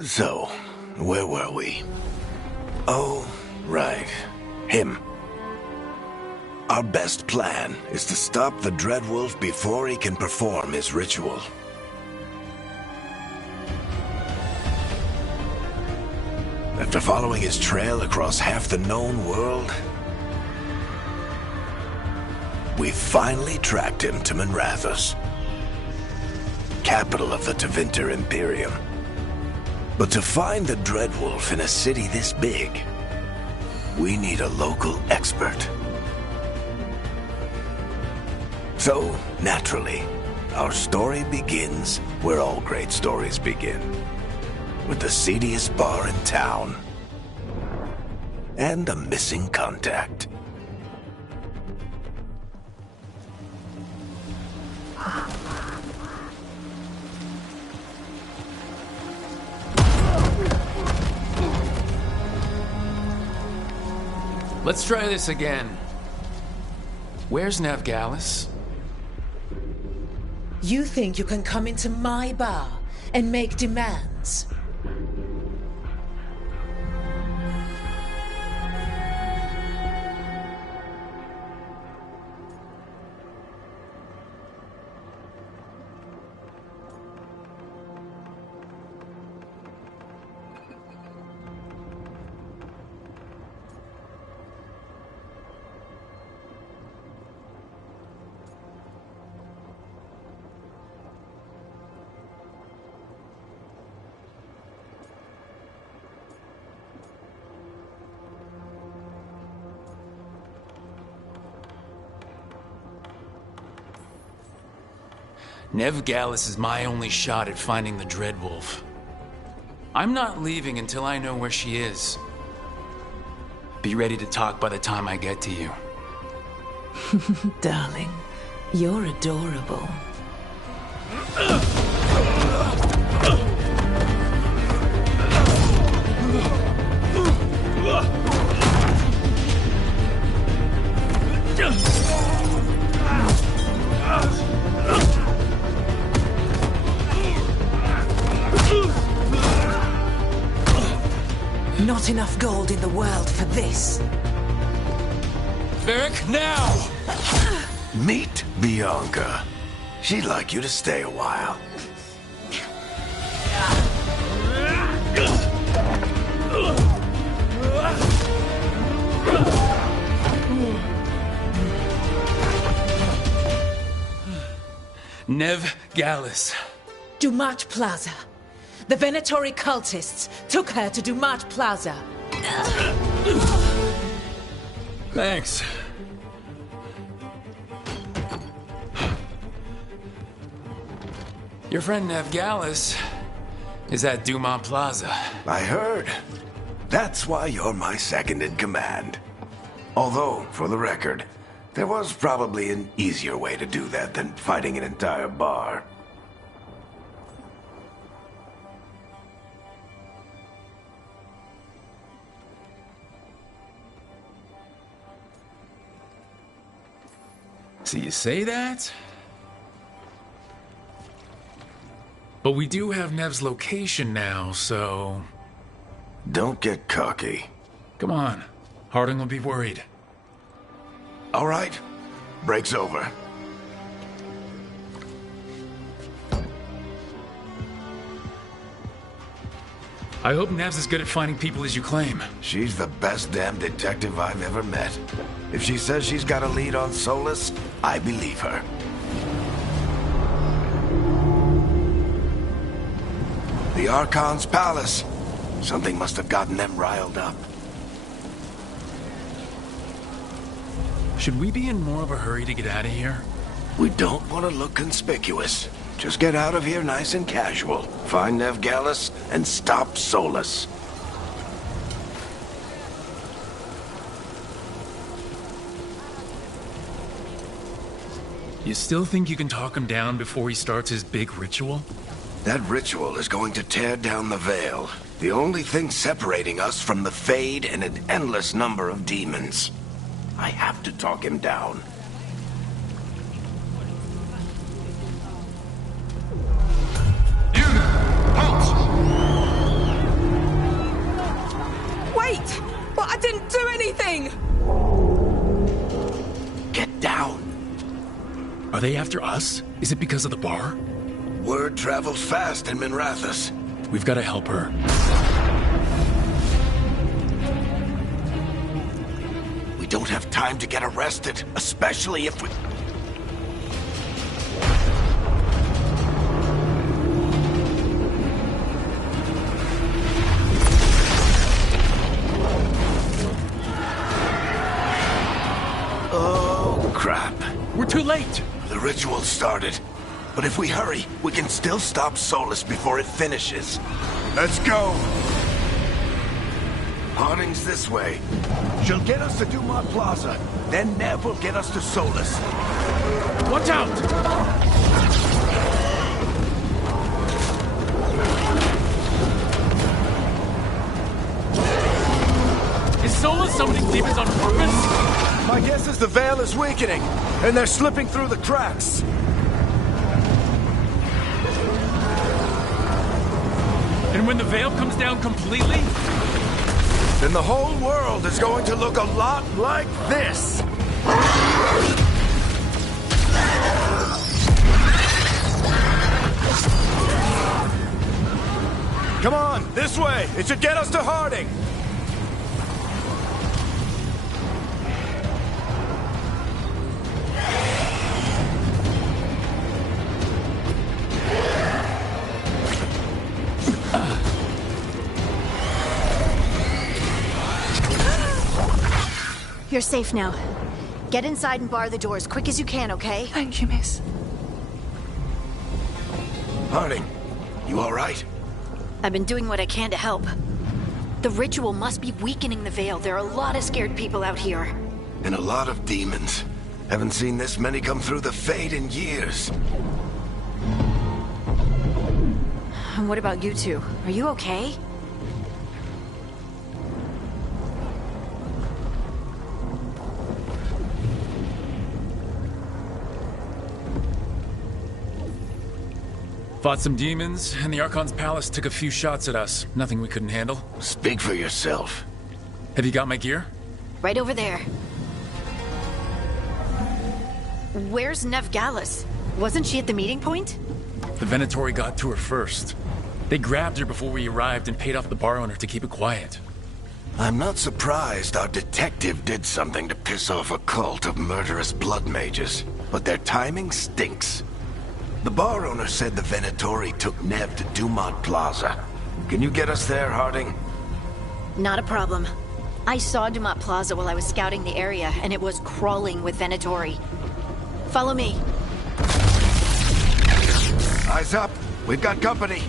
So, where were we? Oh, right. Him. Our best plan is to stop the Dreadwolf before he can perform his ritual. After following his trail across half the known world, we finally tracked him to Minrathous, capital of the Tevinter Imperium. But to find the Dreadwolf in a city this big, we need a local expert. So, naturally, our story begins where all great stories begin. With the seediest bar in town. And a missing contact. Let's try this again. Where's Navgalis? You think you can come into my bar and make demands? Navgalis is my only shot at finding the Dreadwolf. I'm not leaving until I know where she is. Be ready to talk by the time I get to you. Darling, you're adorable. Not enough gold in the world for this. Varric, now! Meet Bianca. She'd like you to stay a while. Navgalis. Dumat Plaza. The Venatori cultists took her to Dumat Plaza. Thanks. Your friend Navgalis is at Dumat Plaza. I heard. That's why you're my second in command. Although, for the record, there was probably an easier way to do that than fighting an entire bar. So you say that? But we do have Nev's location now, so... Don't get cocky. Come on. Harding will be worried. All right. Break's over. I hope Nev's as good at finding people as you claim. She's the best damn detective I've ever met. If she says she's got a lead on Solas, I believe her. The Archon's palace. Something must have gotten them riled up. Should we be in more of a hurry to get out of here? We don't want to look conspicuous. Just get out of here nice and casual. Find Navgalis and stop Solas. You still think you can talk him down before he starts his big ritual? That ritual is going to tear down the veil. The only thing separating us from the Fade and an endless number of demons. I have to talk him down. they after us? Is it because of the bar? Word travels fast in Minrathous. We've got to help her. We don't have time to get arrested, especially if we... Oh, crap. We're too late! The ritual started. But if we hurry, we can still stop Solus before it finishes. Let's go! Harding's this way. She'll get us to Dumont Plaza. Then Nev will get us to Solus. Watch out! Is Solus summoning demons on purpose? My guess is the Veil is weakening, and they're slipping through the cracks. And when the veil comes down completely? Then the whole world is going to look a lot like this. Come on, this way. It should get us to Harding. You're safe now. Get inside and bar the door as quick as you can, okay? Thank you, miss. Harding, you all right? I've been doing what I can to help. The ritual must be weakening the Veil. There are a lot of scared people out here. And a lot of demons. Haven't seen this many come through the Fade in years. And what about you two? Are you okay? Fought some demons, and the Archon's palace took a few shots at us. Nothing we couldn't handle. Speak for yourself. Have you got my gear? Right over there. Where's Nev Gallus? Wasn't she at the meeting point? The Venatori got to her first. They grabbed her before we arrived and paid off the bar owner to keep it quiet. I'm not surprised our detective did something to piss off a cult of murderous blood mages, but their timing stinks. The bar owner said the Venatori took Nev to Dumont Plaza. Can you get us there, Harding? Not a problem. I saw Dumont Plaza while I was scouting the area, and it was crawling with Venatori. Follow me. Eyes up. We've got company.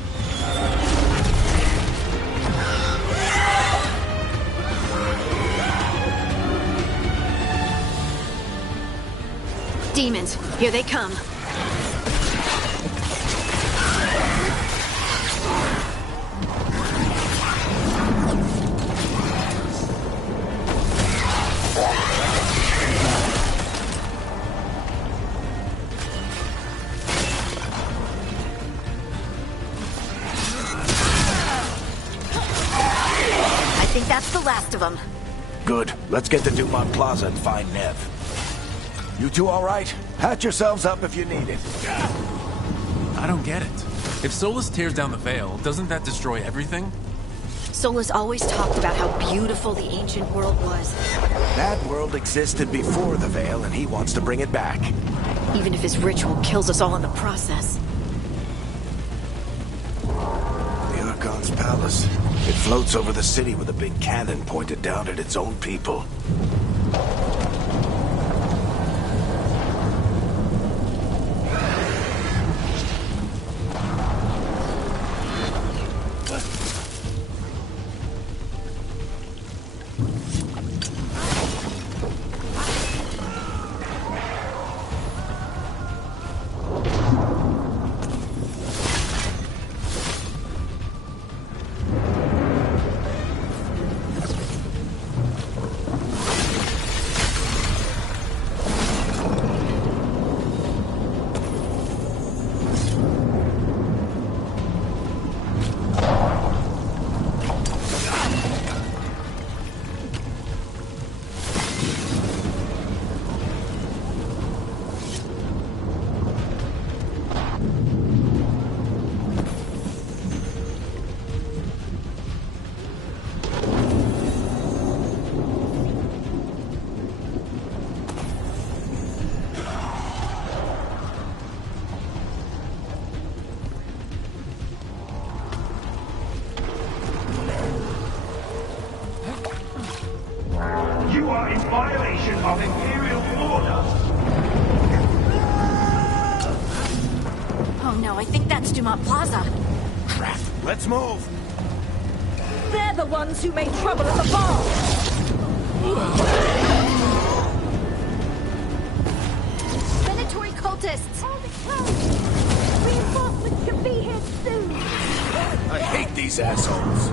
Demons, here they come. I think that's the last of them. Good. Let's get to Dumont Plaza and find Nev. You two all right? Patch yourselves up if you need it. I don't get it. If Solus tears down the Veil, doesn't that destroy everything? Solus always talked about how beautiful the ancient world was. That world existed before the Veil, and he wants to bring it back. Even if his ritual kills us all in the process. The Archon's palace. It floats over the city with a big cannon pointed down at its own people. Dumat Plaza. Crap. Let's move. They're the ones who made trouble at the bar! Venatory cultists! Reinforcements should be here soon! I hate these assholes.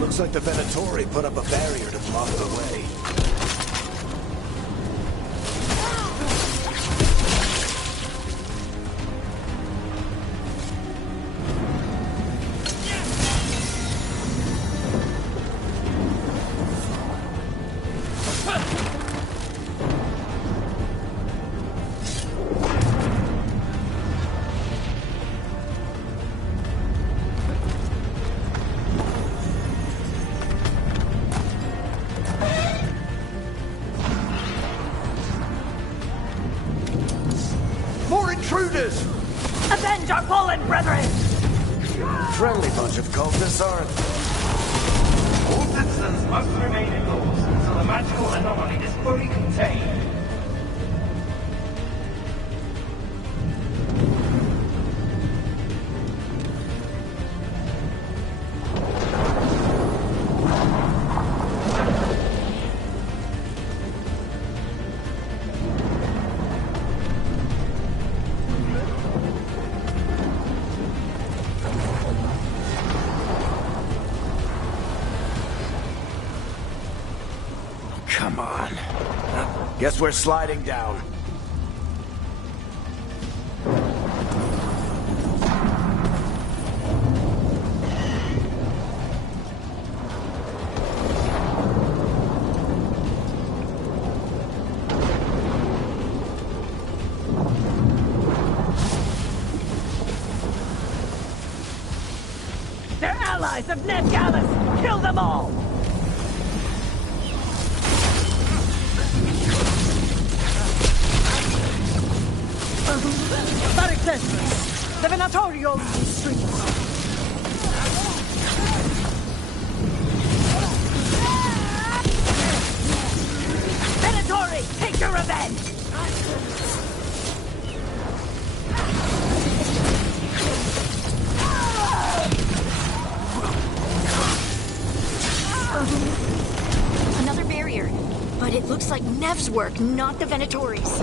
Looks like the Venatori put up a barrier to block the way. More intruders! Avenge our fallen brethren! Friendly bunch of cultists, aren't they? All citizens must remain indoors until the magical anomaly is fully contained. Come on. Guess we're sliding down. They're allies of Ned Gallus! Kill them all! Barricades! The Venatori owns these streets! Venatori, take your revenge! Another barrier. But it looks like Nev's work, not the Venatori's.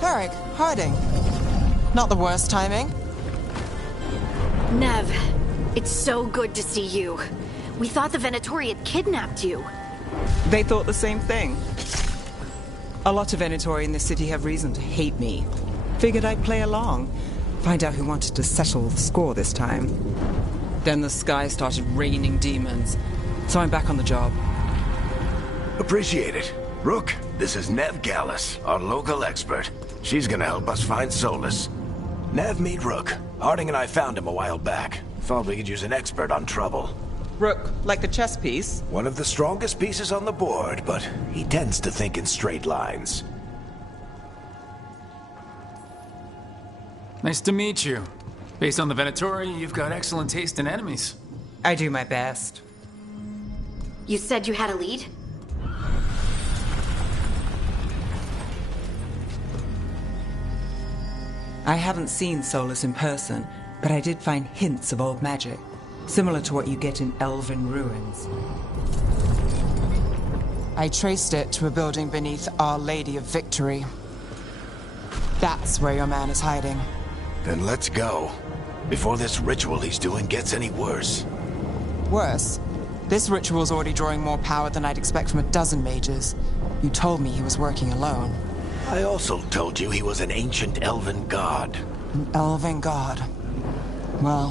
Varric, hiding. Not the worst timing. Nev, it's so good to see you. We thought the Venatori had kidnapped you. They thought the same thing. A lot of Venatori in this city have reason to hate me. Figured I'd play along. Find out who wanted to settle the score this time. Then the sky started raining demons. So I'm back on the job. Appreciate it. Rook, this is Nev Gallus, our local expert. She's gonna help us find Solus. Nev, meet Rook. Harding and I found him a while back. Thought we could use an expert on trouble. Rook, like the chess piece? One of the strongest pieces on the board, but he tends to think in straight lines. Nice to meet you. Based on the Venatori, you've got excellent taste in enemies. I do my best. You said you had a lead? I haven't seen Solus in person, but I did find hints of old magic, similar to what you get in Elven ruins. I traced it to a building beneath Our Lady of Victory. That's where your man is hiding. Then let's go. Before this ritual he's doing gets any worse. Worse, this ritual's already drawing more power than I'd expect from a dozen mages. You told me he was working alone. I also told you he was an ancient elven god. An elven god. Well,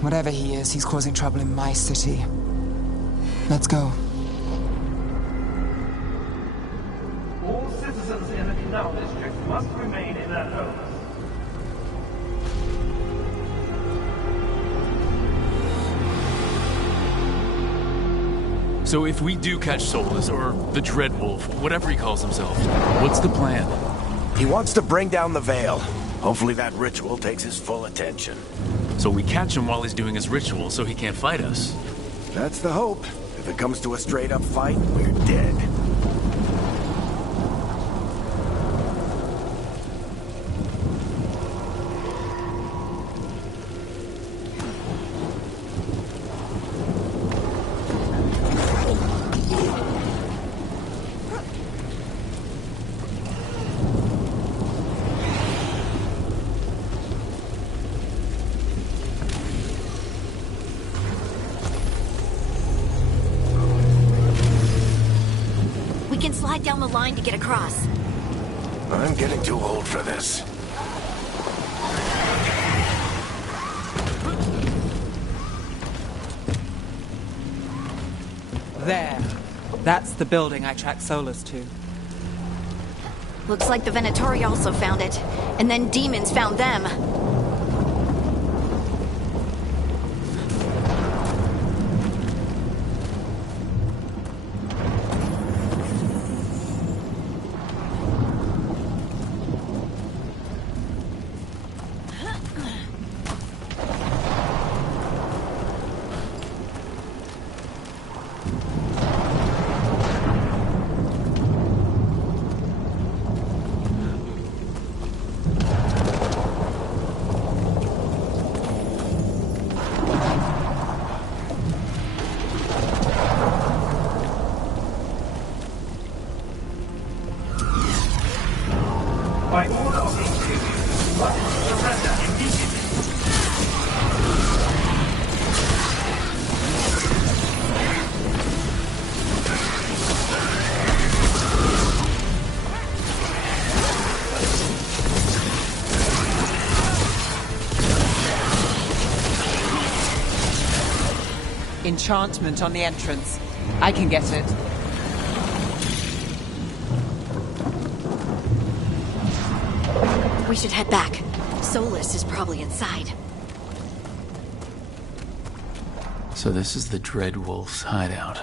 whatever he is, he's causing trouble in my city. Let's go. All citizens in the Canal District must remain in their homes. So if we do catch Solus, or the Dreadwolf, whatever he calls himself, what's the plan? He wants to bring down the Veil. Hopefully that ritual takes his full attention. So we catch him while he's doing his ritual so he can't fight us. That's the hope. If it comes to a straight-up fight, we're dead. We can slide down the line to get across. I'm getting too old for this. There. That's the building I tracked Solus to. Looks like the Venatori also found it. And then demons found them. By order of the Imperium, what is surrender immediately? Enchantment on the entrance. I can get it. We should head back. Solus is probably inside. So this is the Dreadwolf's hideout.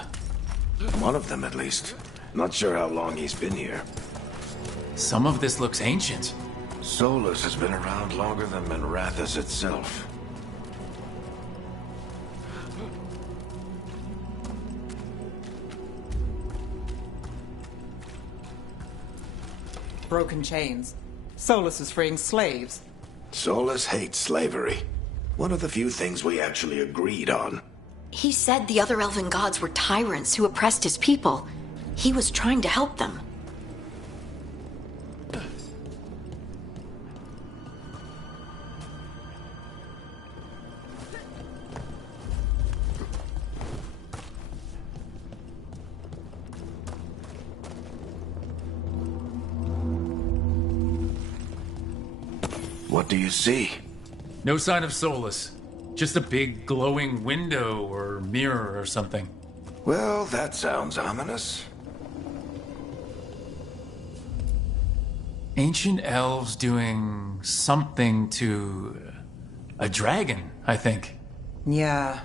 One of them, at least. Not sure how long he's been here. Some of this looks ancient. Solus has been around longer than Minrathous itself. Broken chains. Solus is freeing slaves. Solus hates slavery. One of the few things we actually agreed on. He said the other elven gods were tyrants who oppressed his people. He was trying to help them. What do you see? No sign of Solus. Just a big glowing window or mirror or something. Well, that sounds ominous. Ancient elves doing something to a dragon, I think. Yeah.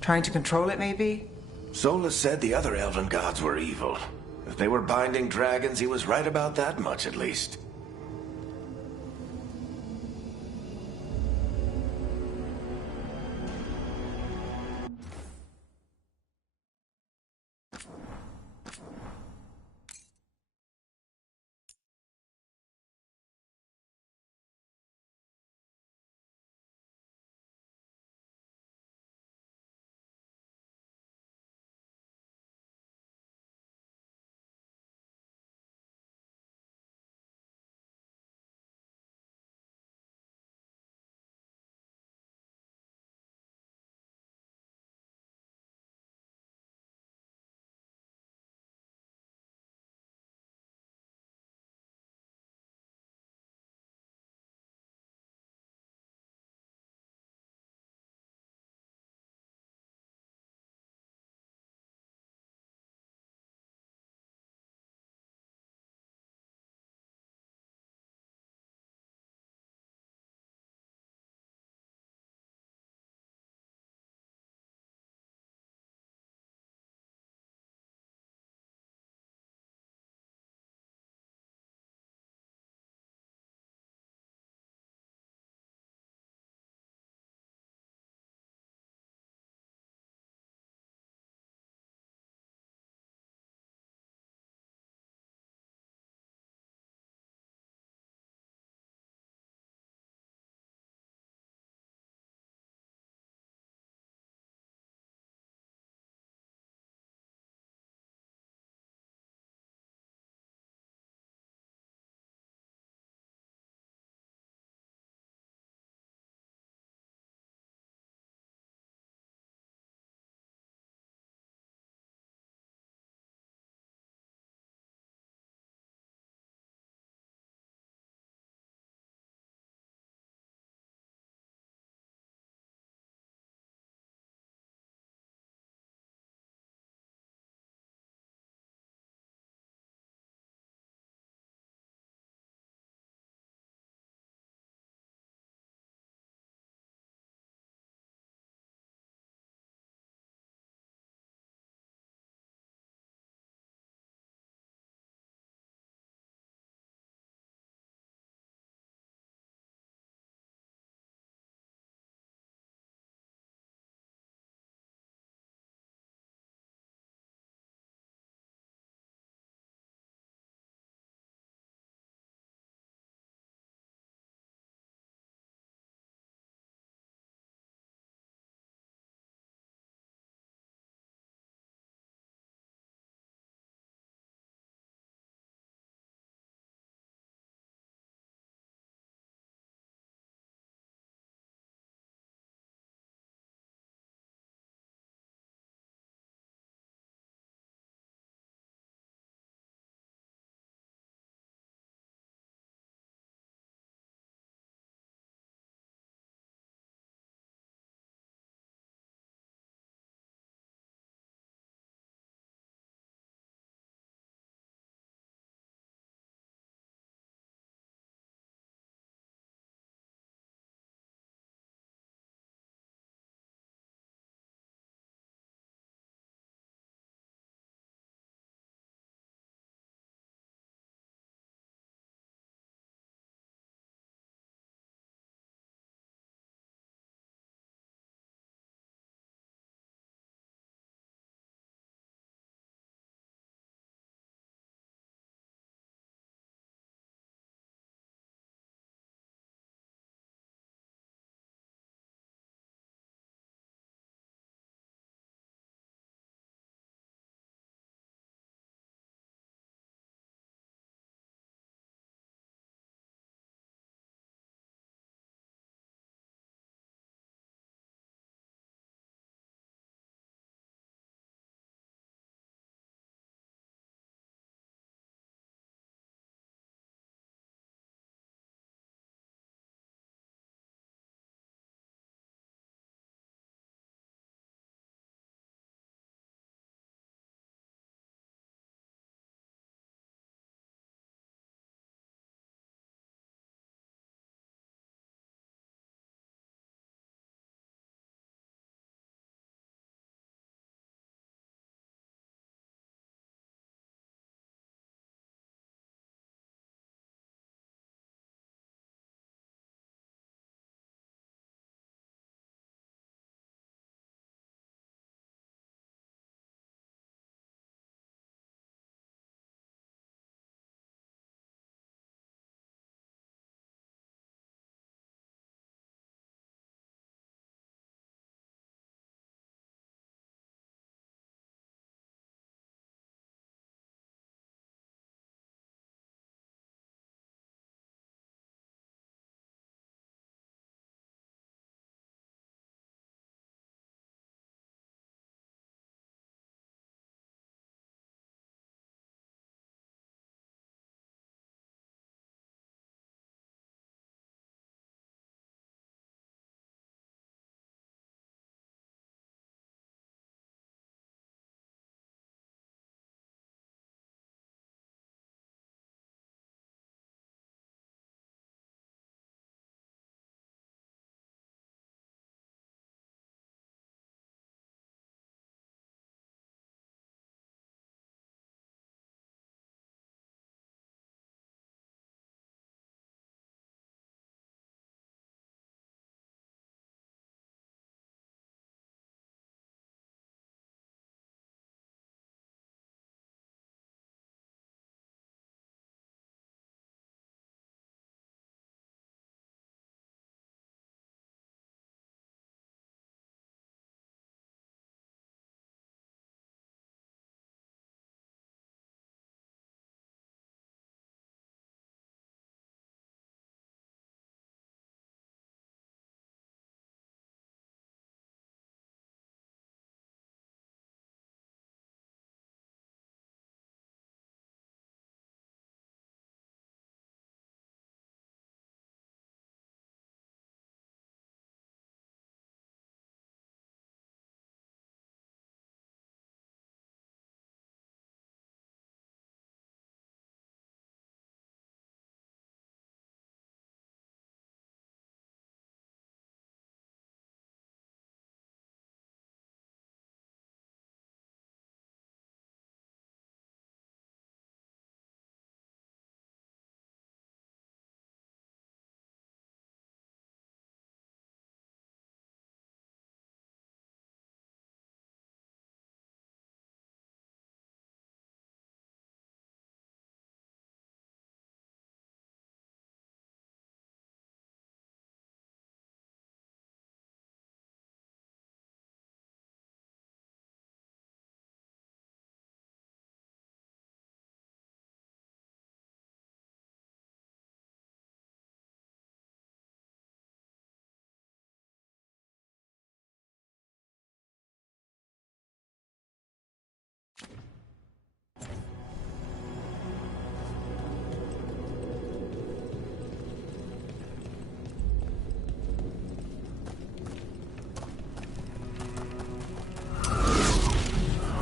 Trying to control it, maybe? Solus said the other elven gods were evil. If they were binding dragons, he was right about that much, at least.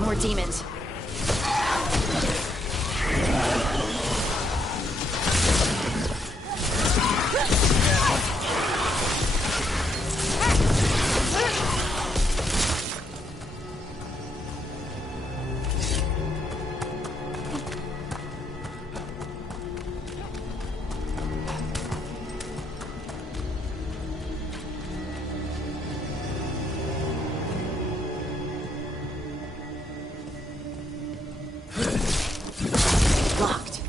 More demons. Locked.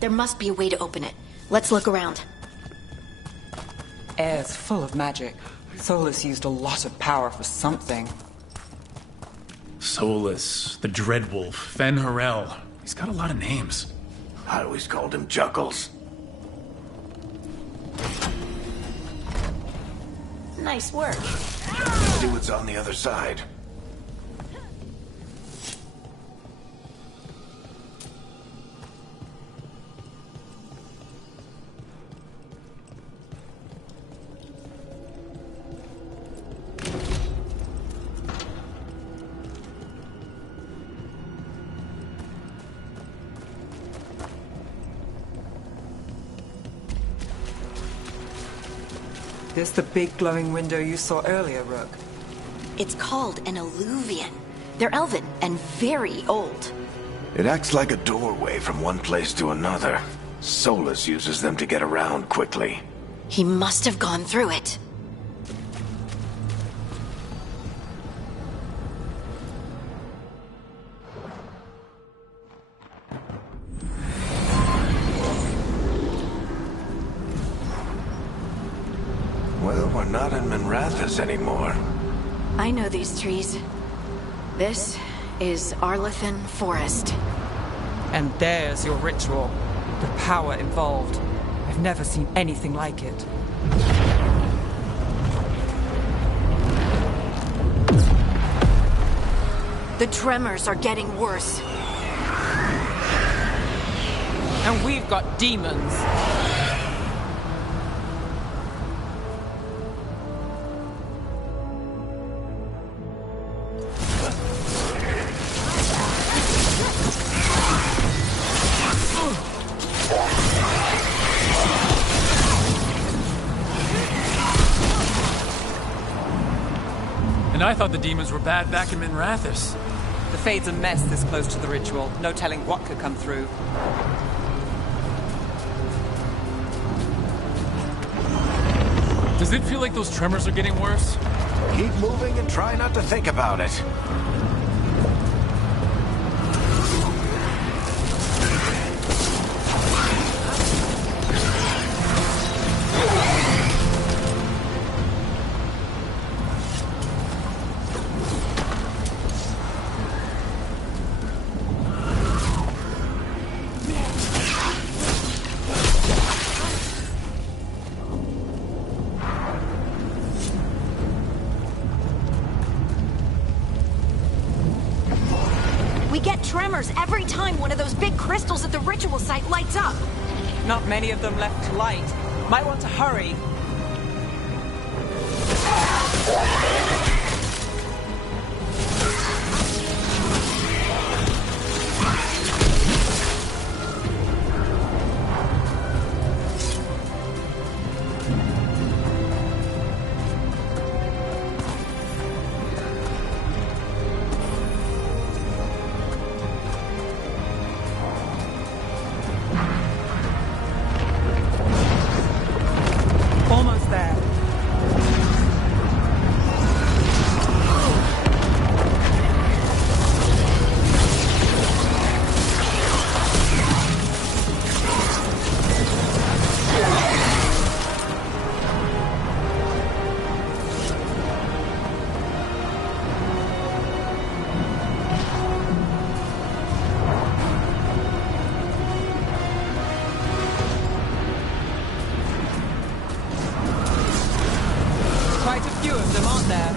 There must be a way to open it. Let's look around. Air's full of magic. Solus used a lot of power for something. Solus, the Dreadwolf, Fen Harel. He's got a lot of names. I always called him Juggles. Nice work. See what's on the other side. This the big glowing window you saw earlier, Rook? It's called an alluvian. They're elven and very old. It acts like a doorway from one place to another. Solus uses them to get around quickly. He must have gone through it. Well, we're not in Minrathous anymore. I know these trees. This is Arlathan Forest. And there's your ritual. The power involved. I've never seen anything like it. The tremors are getting worse. And we've got demons. And I thought the demons were bad back in Minrathous. The Fade's a mess this close to the ritual. No telling what could come through. Does it feel like those tremors are getting worse? Keep moving and try not to think about it. We get tremors every time one of those big crystals at the ritual site lights up. Not many of them left to light. Might want to hurry. quite a few of them, aren't there?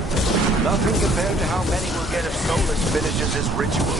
Nothing compared to how many we'll get if Solus finishes his ritual.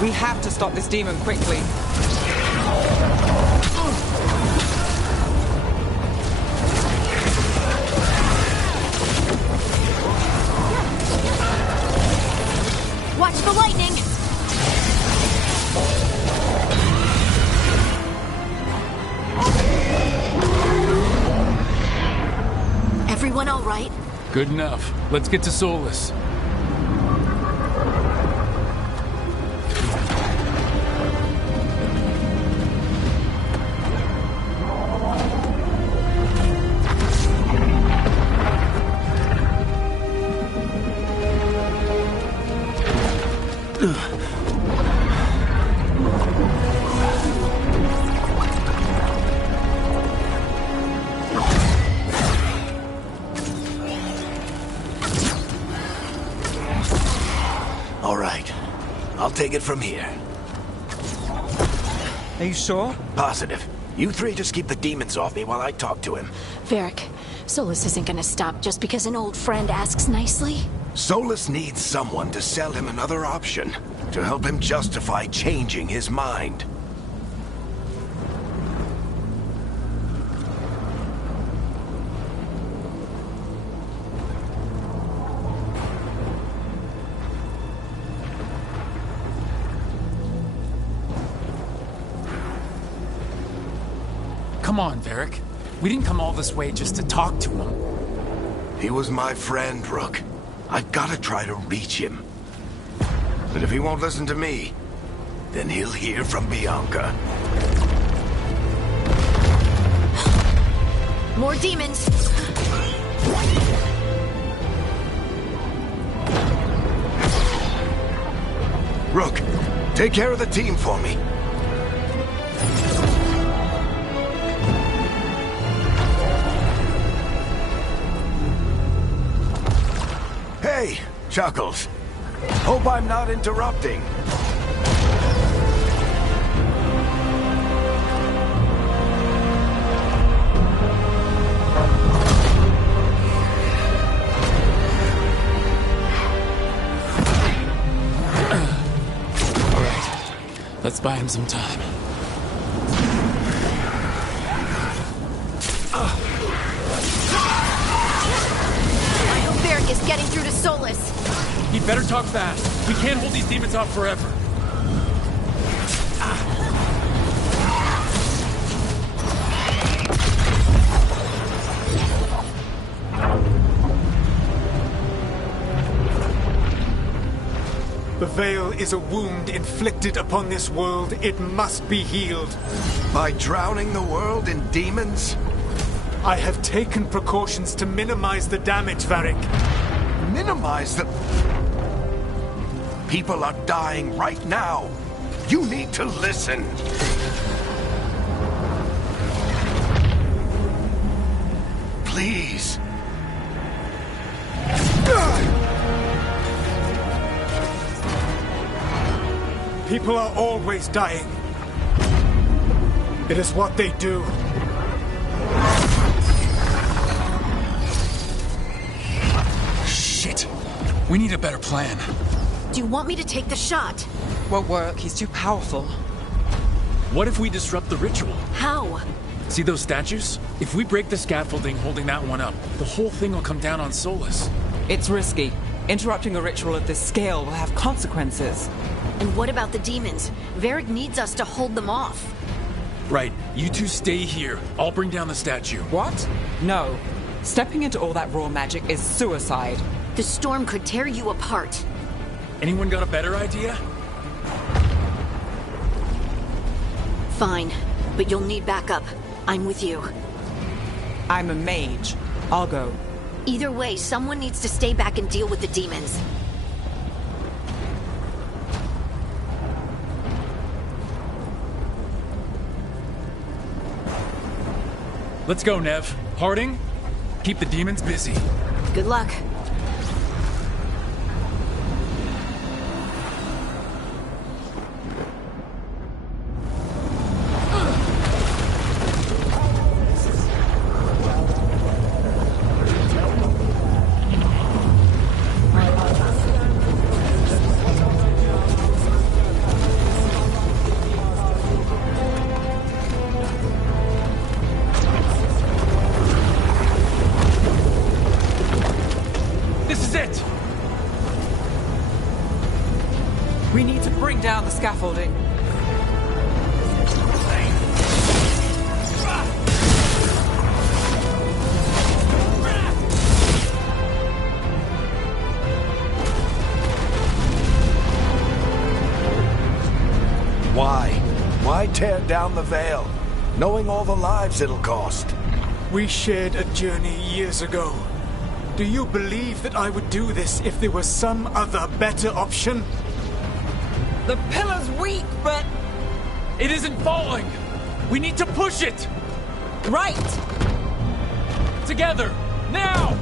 We have to stop this demon quickly. Watch the lightning! Everyone all right? Good enough. Let's get to Solus. All right. I'll take it from here. Are you sure? Positive. You three just keep the demons off me while I talk to him. Varric, Solus isn't gonna stop just because an old friend asks nicely. Solus needs someone to sell him another option, to help him justify changing his mind. Come on, Varric. We didn't come all this way just to talk to him. He was my friend, Rook. I've got to try to reach him. But if he won't listen to me, then he'll hear from Bianca. More demons! Rook, take care of the team for me. Hey, Chuckles. Hope I'm not interrupting. All right. Let's buy him some time. Varric is getting through to Solus. He'd better talk fast. We can't hold these demons off forever. The Veil is a wound inflicted upon this world. It must be healed. By drowning the world in demons? I have taken precautions to minimize the damage, Varric. Minimize the... People are dying right now. You need to listen. Please. People are always dying. It is what they do. Shit. We need a better plan. Do you want me to take the shot? Won't work. He's too powerful. What if we disrupt the ritual? How? See those statues? If we break the scaffolding holding that one up, the whole thing will come down on Solus. It's risky. Interrupting a ritual of this scale will have consequences. And what about the demons? Varric needs us to hold them off. Right. You two stay here. I'll bring down the statue. What? No. Stepping into all that raw magic is suicide. The storm could tear you apart. Anyone got a better idea? Fine, but you'll need backup. I'm with you. I'm a mage. I'll go. Either way, someone needs to stay back and deal with the demons. Let's go, Nev. Harding, keep the demons busy. Good luck. We need to bring down the scaffolding. Why? Why tear down the Veil, knowing all the lives it'll cost? We shared a journey years ago. Do you believe that I would do this if there was some other better option? The pillar's weak, but... It isn't falling! We need to push it! Right! Together! Now!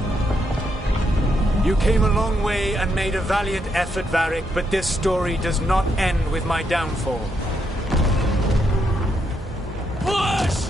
You came a long way and made a valiant effort, Varric, but this story does not end with my downfall. Push!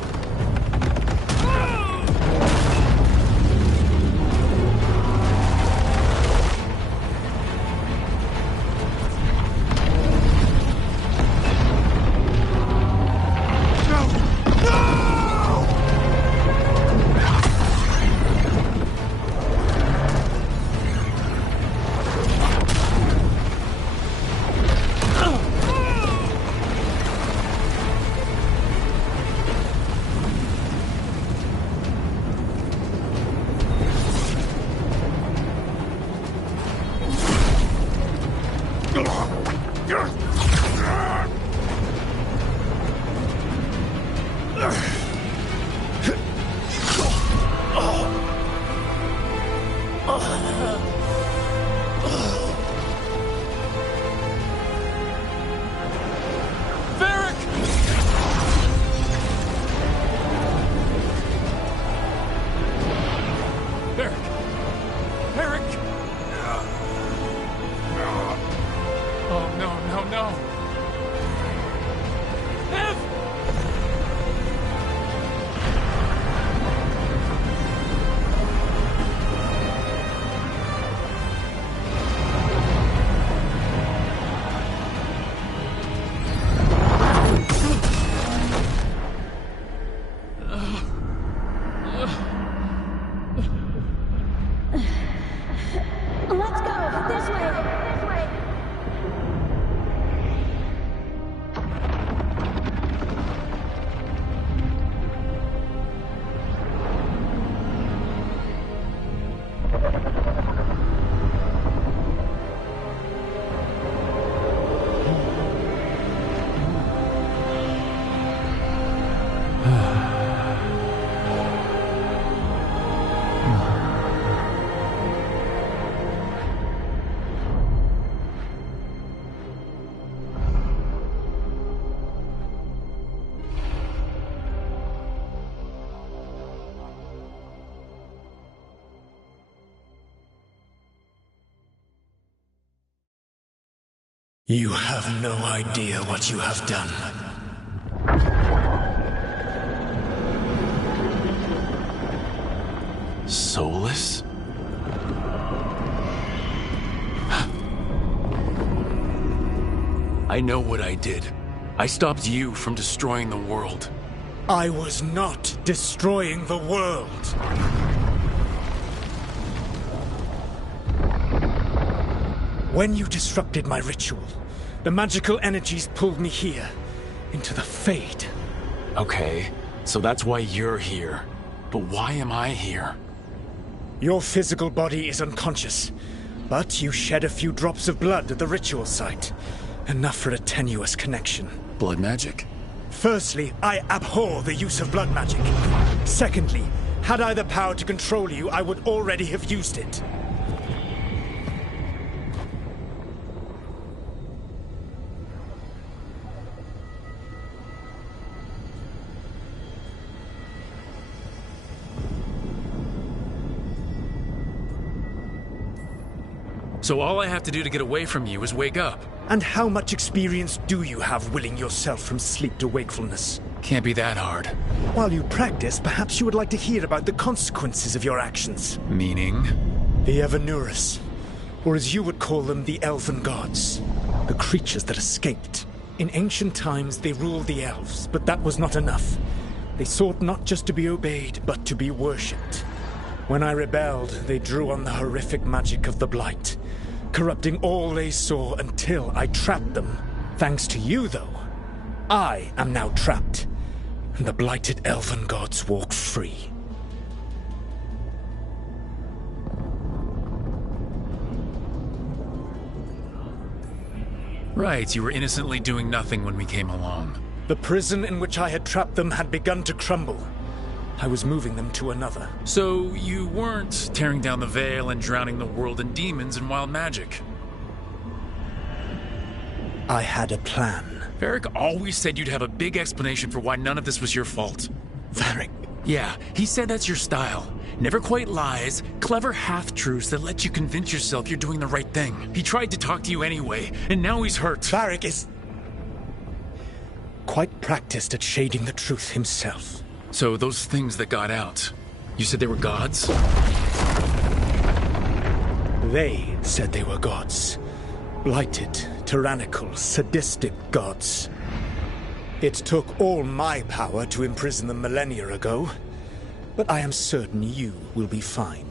You have no idea what you have done. Soulless? I know what I did. I stopped you from destroying the world. I was not destroying the world. When you disrupted my ritual, the magical energies pulled me here, into the Fade. Okay, so that's why you're here. But why am I here? Your physical body is unconscious, but you shed a few drops of blood at the ritual site. Enough for a tenuous connection. Blood magic? Firstly, I abhor the use of blood magic. Secondly, had I the power to control you, I would already have used it. So all I have to do to get away from you is wake up. And how much experience do you have willing yourself from sleep to wakefulness? Can't be that hard. While you practice, perhaps you would like to hear about the consequences of your actions. Meaning? The Evanurus, or as you would call them, the Elven Gods. The creatures that escaped. In ancient times, they ruled the elves, but that was not enough. They sought not just to be obeyed, but to be worshipped. When I rebelled, they drew on the horrific magic of the Blight. corrupting all they saw until I trapped them. Thanks to you, though, I am now trapped, and the blighted elven gods walk free. Right, you were innocently doing nothing when we came along. The prison in which I had trapped them had begun to crumble. I was moving them to another. So you weren't tearing down the veil and drowning the world in demons and wild magic? I had a plan. Varric always said you'd have a big explanation for why none of this was your fault. Varric? Yeah, he said that's your style. Never quite lies, clever half-truths that let you convince yourself you're doing the right thing. He tried to talk to you anyway, and now he's hurt. Varric is quite practiced at shading the truth himself. So those things that got out, you said they were gods? They said they were gods. Blighted, tyrannical, sadistic gods. It took all my power to imprison them millennia ago, but I am certain you will be fine.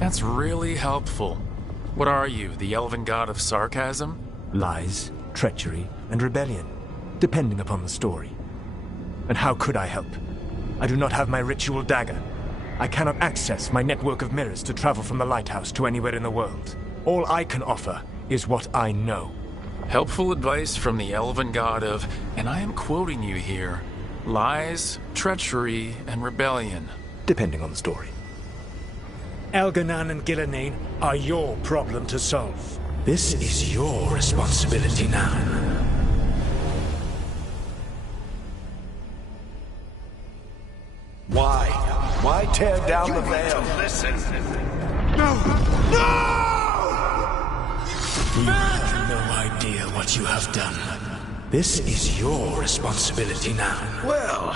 That's really helpful. What are you, the elven god of sarcasm? Lies, treachery, and rebellion, depending upon the story. And how could I help? I do not have my ritual dagger. I cannot access my network of mirrors to travel from the lighthouse to anywhere in the world. All I can offer is what I know. Helpful advice from the elven god of, and I am quoting you here, lies, treachery, and rebellion. Depending on the story. Elganan and Gillenane are your problem to solve. This is your responsibility now. Why? Why tear down the veil? Listen. You have no idea what you have done. This is your responsibility now. Well,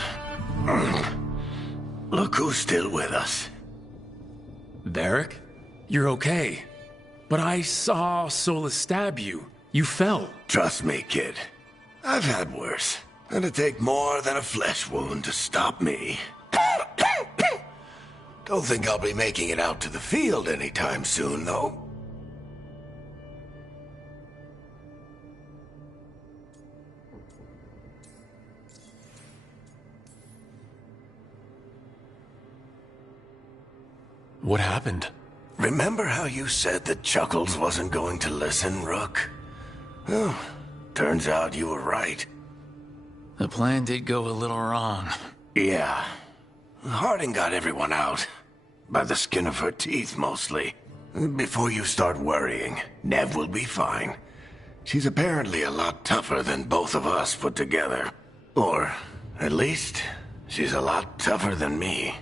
look who's still with us. Varric? You're okay. But I saw Solus stab you. You fell. Trust me, kid. I've had worse. It'd take more than a flesh wound to stop me. Don't think I'll be making it out to the field anytime soon, though. What happened? Remember how you said that Chuckles wasn't going to listen, Rook? Well, turns out you were right. The plan did go a little wrong. Yeah. Harding got everyone out. By the skin of her teeth, mostly. Before you start worrying, Nev will be fine. She's apparently a lot tougher than both of us put together. Or, at least, she's a lot tougher than me.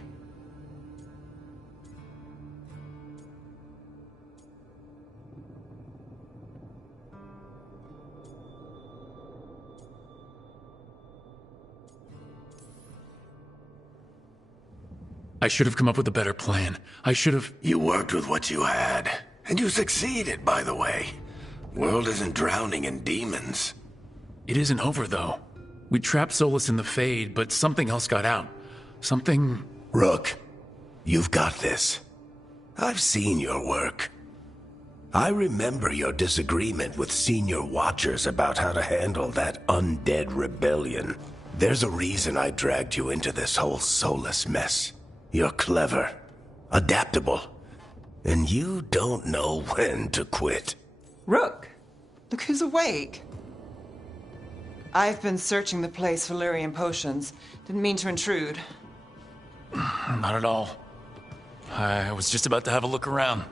I should have come up with a better plan. I should have... You worked with what you had. And you succeeded, by the way. World isn't drowning in demons. It isn't over, though. We trapped Solus in the Fade, but something else got out. Something... Rook, you've got this. I've seen your work. I remember your disagreement with senior Watchers about how to handle that undead rebellion. There's a reason I dragged you into this whole Solus mess. You're clever, adaptable, and you don't know when to quit. Rook, look who's awake. I've been searching the place for Lyrian potions. Didn't mean to intrude. Not at all. I was just about to have a look around.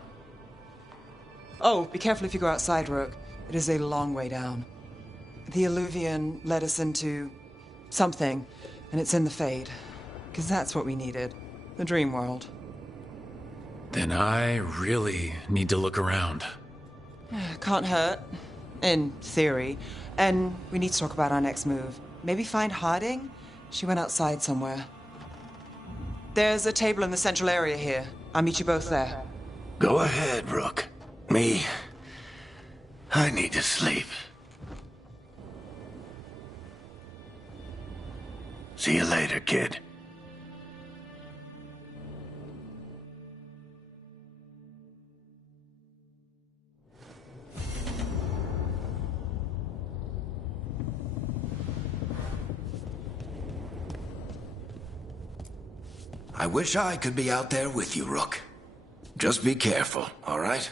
Oh, be careful if you go outside, Rook. It is a long way down. The Illuvian led us into something, and it's in the Fade. Because that's what we needed. The dream world. Then I really need to look around. Can't hurt. In theory. And we need to talk about our next move. Maybe find Harding? She went outside somewhere. There's a table in the central area here. I'll meet you both there. Go ahead, Rook. Me, I need to sleep. See you later, kid. I wish I could be out there with you, Rook. Just be careful, all right?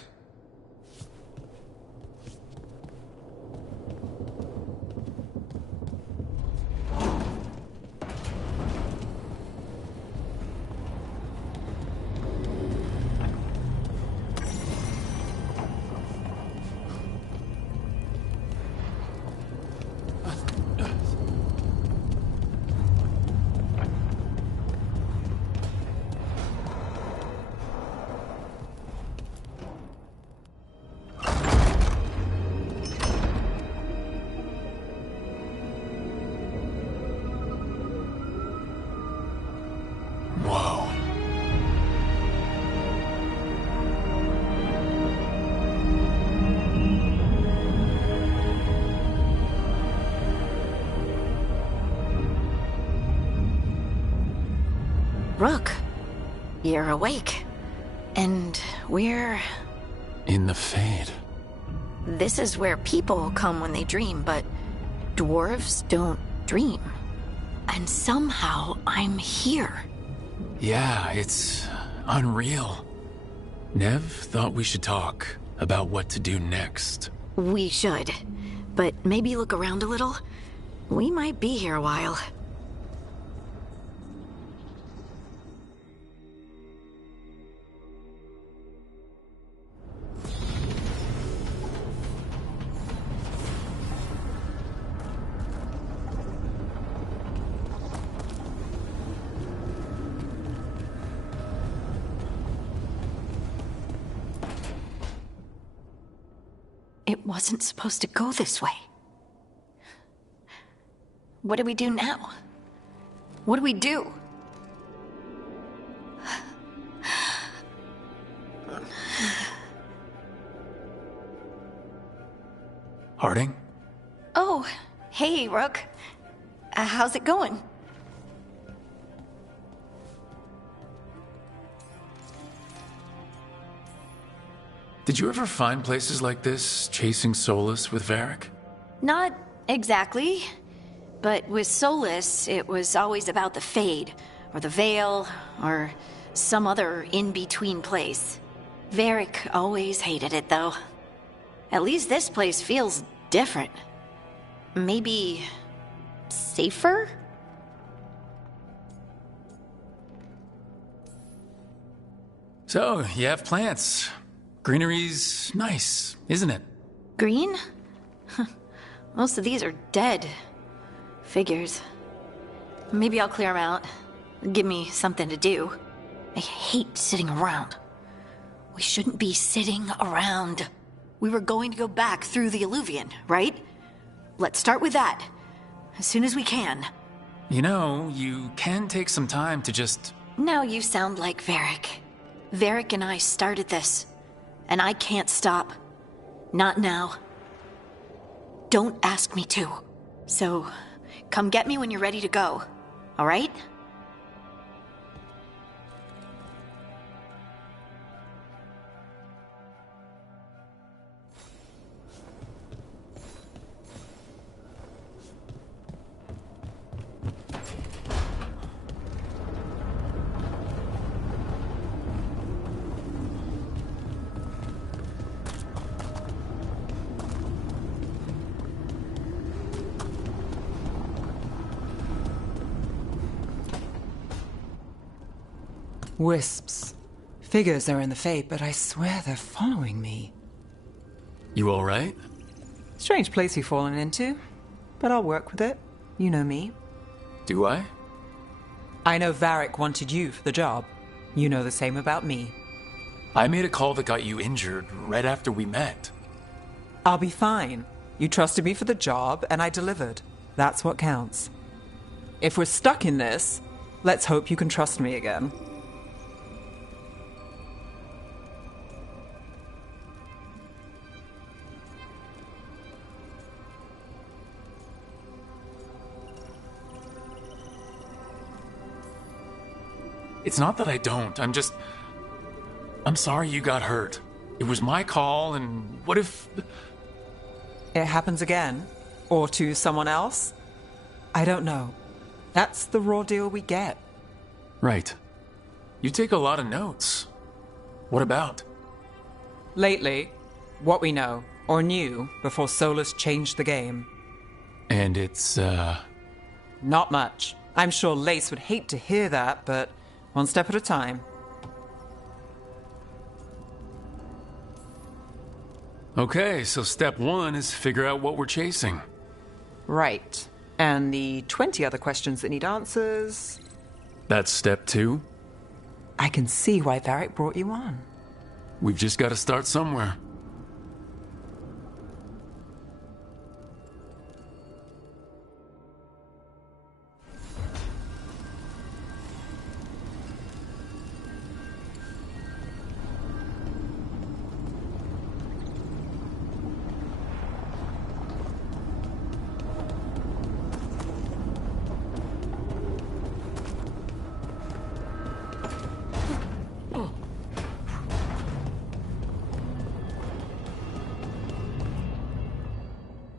Rook, you're awake. And we're... In the Fade. This is where people come when they dream, but dwarves don't dream. And somehow I'm here. Yeah, it's unreal. Nev thought we should talk about what to do next. We should. But maybe look around a little. We might be here a while. It wasn't supposed to go this way. What do we do now? What do we do? Harding? Oh, hey, Rook. How's it going? Did you ever find places like this, chasing Solus with Varric? Not exactly. But with Solus, it was always about the Fade, or the Veil, or some other in-between place. Varric always hated it, though. At least this place feels different. Maybe... safer? So, you have plants. Greenery's nice, isn't it? Green? Most of these are dead. Figures. Maybe I'll clear them out. Give me something to do. I hate sitting around. We shouldn't be sitting around. We were going to go back through the Illuvian, right? Let's start with that. As soon as we can. You know, you can take some time to just... Now you sound like Varric. Varric and I started this. And I can't stop. Not now. Don't ask me to. So, come get me when you're ready to go. All right? Wisps. Figures are in the Fade, but I swear they're following me. You all right? Strange place you've fallen into, but I'll work with it. You know me. Do I? I know Varric wanted you for the job. You know the same about me. I made a call that got you injured right after we met. I'll be fine. You trusted me for the job, and I delivered. That's what counts. If we're stuck in this, let's hope you can trust me again. It's not that I don't. I'm sorry you got hurt. It was my call, and what if... It happens again? Or to someone else? I don't know. That's the raw deal we get. Right. You take a lot of notes. What about? Lately, what we know, or knew, before Solus changed the game. And it's, Not much. I'm sure Lace would hate to hear that, but one step at a time. Okay, so step 1 is figure out what we're chasing. Right. And the 20 other questions that need answers... That's step 2? I can see why Varric brought you on. We've just got to start somewhere.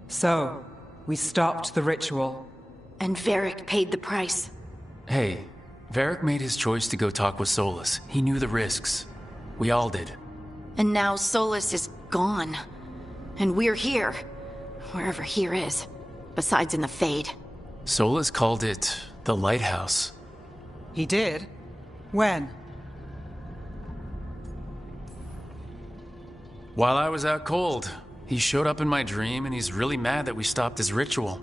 So, we stopped the ritual. And Varric paid the price. Hey, Varric made his choice to go talk with Solus. He knew the risks. We all did. And now Solus is gone. And we're here. Wherever here is. Besides in the Fade. Solus called it the Lighthouse. He did? When? While I was out cold, he showed up in my dream and he's really mad that we stopped his ritual.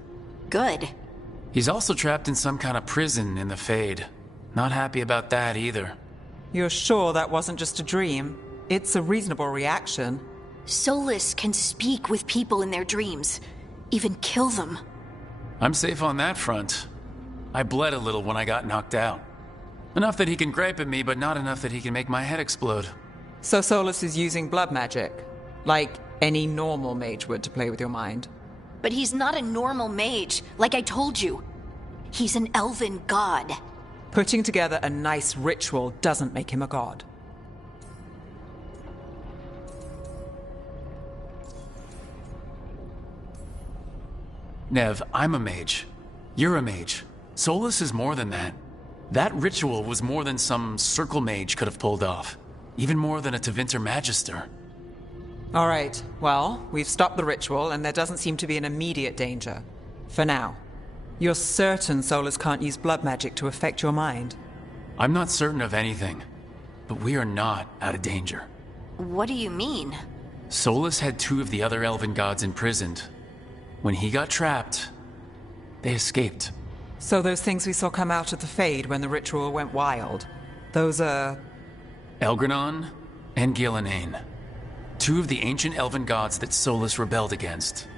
Good. He's also trapped in some kind of prison in the Fade. Not happy about that either. You're sure that wasn't just a dream? It's a reasonable reaction. Solus can speak with people in their dreams. Even kill them. I'm safe on that front. I bled a little when I got knocked out. Enough that he can gripe at me, but not enough that he can make my head explode. So Solus is using blood magic? Like any normal mage would to play with your mind? But he's not a normal mage, like I told you. He's an elven god. Putting together a nice ritual doesn't make him a god. Nev, I'm a mage. You're a mage. Solus is more than that. That ritual was more than some circle mage could have pulled off. Even more than a Tevinter Magister. All right, well, we've stopped the ritual and there doesn't seem to be an immediate danger. For now. You're certain Solus can't use blood magic to affect your mind? I'm not certain of anything, but we are not out of danger. What do you mean? Solus had 2 of the other elven gods imprisoned. When he got trapped, they escaped. So those things we saw come out of the Fade when the ritual went wild, those are... Elgranon and Gillenane. 2 of the ancient elven gods that Solus rebelled against.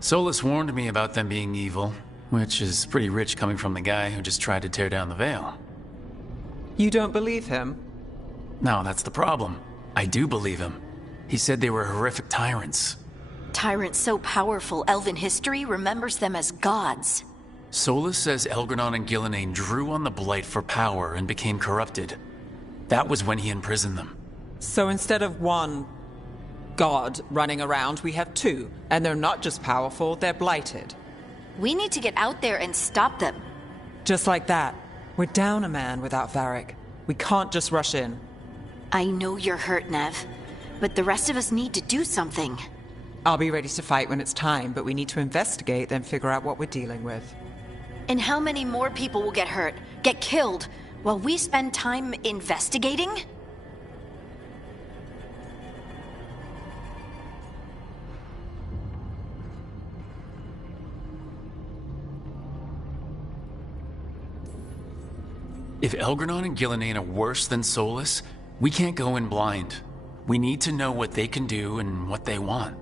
Solus warned me about them being evil, which is pretty rich coming from the guy who just tried to tear down the veil. You don't believe him? No, that's the problem. I do believe him. He said they were horrific tyrants. Tyrants so powerful, elven history remembers them as gods. Solus says Elgranon and Gillenane drew on the Blight for power and became corrupted. That was when he imprisoned them. So instead of one god running around, we have 2, and they're not just powerful, they're blighted. We need to get out there and stop them. Just like that. We're down a man without Varric. We can't just rush in. I know you're hurt, Nev, but the rest of us need to do something. I'll be ready to fight when it's time, but we need to investigate, then figure out what we're dealing with. And how many more people will get hurt, get killed, while we spend time investigating? If Elgranon and Gillenane are worse than Solus, we can't go in blind. We need to know what they can do and what they want.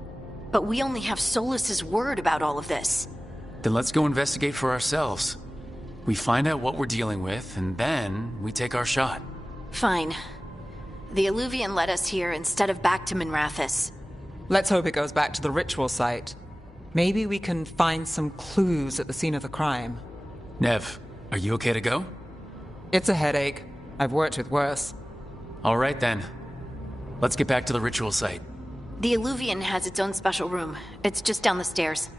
But we only have Solus's word about all of this. Then let's go investigate for ourselves. We find out what we're dealing with, and then we take our shot. Fine. The Illuvian led us here instead of back to Minrathous. Let's hope it goes back to the ritual site. Maybe we can find some clues at the scene of the crime. Nev, are you okay to go? It's a headache. I've worked with worse. All right then. Let's get back to the ritual site. The Illuvian has its own special room. It's just down the stairs.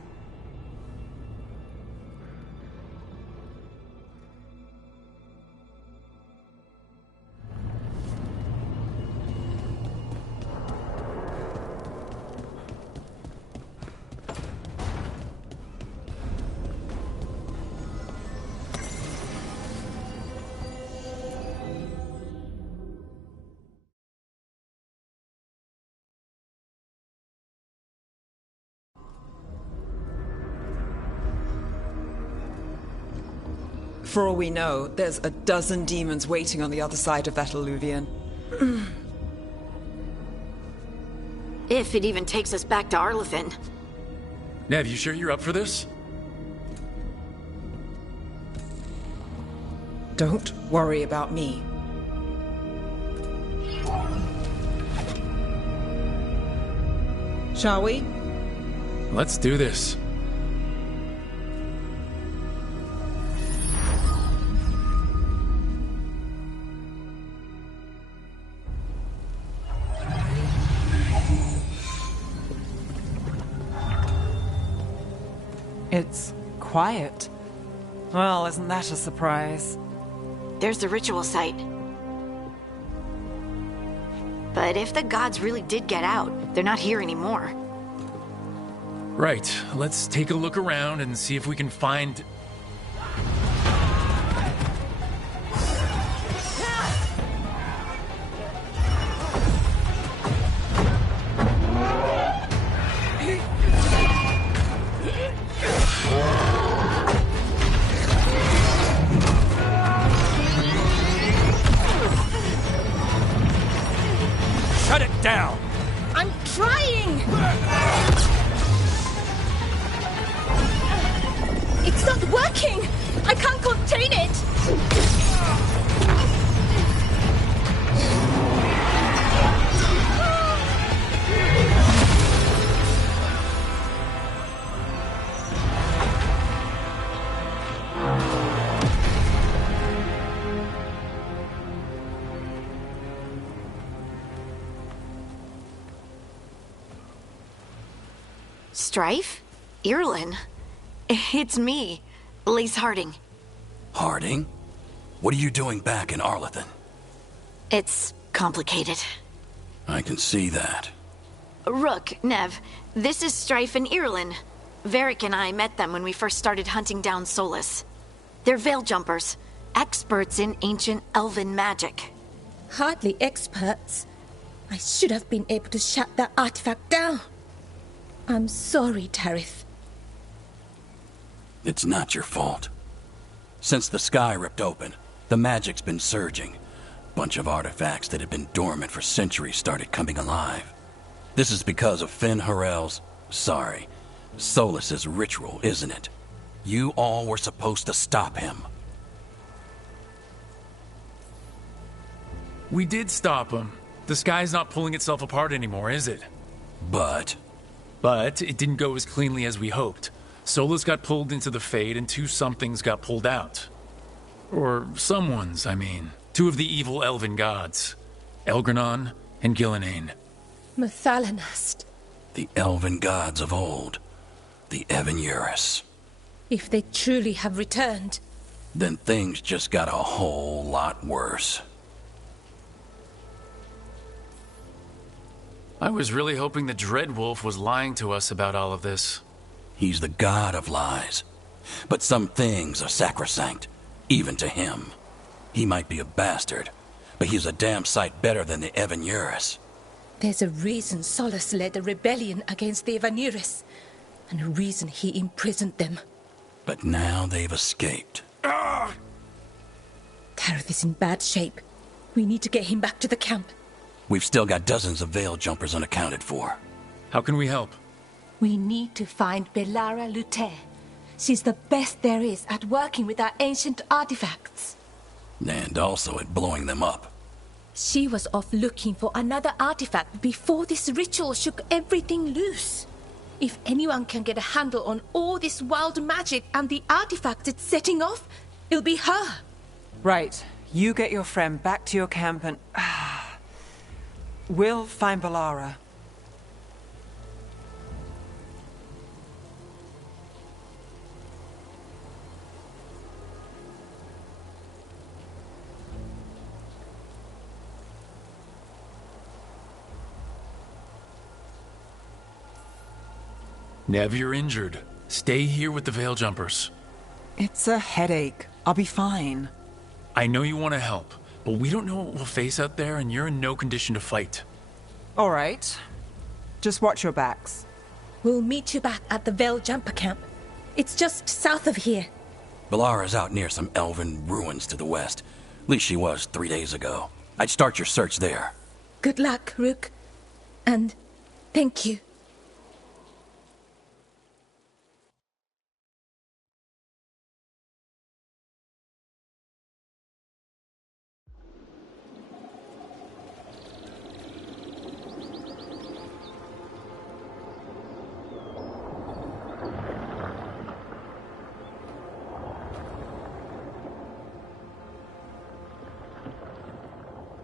For all we know, there's a dozen demons waiting on the other side of that Illuvian. If it even takes us back to Arlathan. Nev, you sure you're up for this? Don't worry about me. Shall we? Let's do this. It's quiet. Well, isn't that a surprise? There's the ritual site. But if the gods really did get out, they're not here anymore. Right, let's take a look around and see if we can find... Shut it down! I'm trying! It's not working! I can't contain it! Strife? Irlin? It's me, Lace Harding. Harding? What are you doing back in Arlathan? It's complicated. I can see that. Rook, Nev, this is Strife and Irlin. Varric and I met them when we first started hunting down Solus. They're Veil Jumpers, experts in ancient elven magic. Hardly experts. I should have been able to shut that artifact down. I'm sorry, Tarith. It's not your fault. Since the sky ripped open, the magic's been surging. Bunch of artifacts that had been dormant for centuries started coming alive. This is because of Finn Harel's... Solus's ritual, isn't it? You all were supposed to stop him. We did stop him. The sky's not pulling itself apart anymore, is it? But it didn't go as cleanly as we hoped. Solus got pulled into the Fade and two somethings got pulled out. Or someones, I mean. Two of the evil elven gods. Elgranon and Gillenane. Mathalanast. the elven gods of old, the Evan-Urus. If they truly have returned, Then things just got a whole lot worse. I was really hoping the Dreadwolf was lying to us about all of this. He's the god of lies. But some things are sacrosanct, even to him. He might be a bastard, but he's a damn sight better than the Evan-Urus. there's a reason Solus led a rebellion against the Evan-Urus, and a reason he imprisoned them. But now they've escaped. Tareth is in bad shape. We need to get him back to the camp. We've still got dozens of Veil Jumpers unaccounted for. How can we help? We need to find Belara Lute. She's the best there is at working with our ancient artifacts. And also at blowing them up. She was off looking for another artifact before this ritual shook everything loose. If anyone can get a handle on all this wild magic and the artifact it's setting off, it'll be her. Right. You get your friend back to your camp and... we'll find Valara. Nev, you're injured. Stay here with the Veil Jumpers. It's a headache. I'll be fine. I know you want to help, but we don't know what we'll face out there, and you're in no condition to fight. All right. Just watch your backs. We'll meet you back at the Veil Jumper camp. It's just south of here. Valara's out near some elven ruins to the west. At least she was 3 days ago. I'd start your search there. Good luck, Rook. And thank you.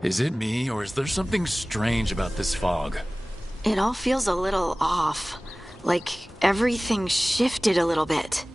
Is it me, or is there something strange about this fog? It all feels a little off. Like everything shifted a little bit.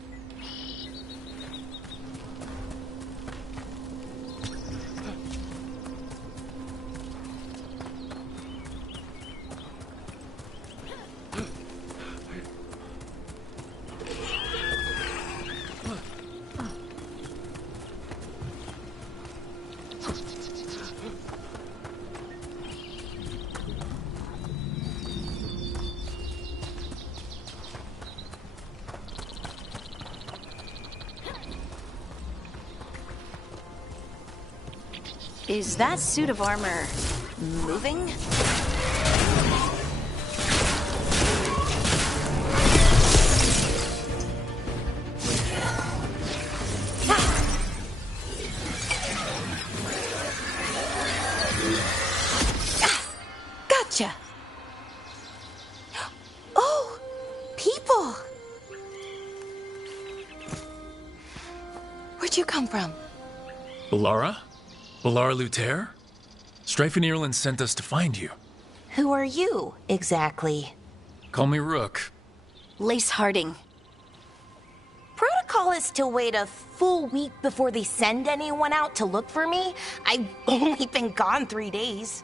Is that suit of armor moving? Gotcha. Oh, people. Where'd you come from? Valara? Valara Luther? Strife and Irulan sent us to find you. Who are you, exactly? Call me Rook. Lace Harding. Protocol is to wait a full week before they send anyone out to look for me. I've only been gone 3 days.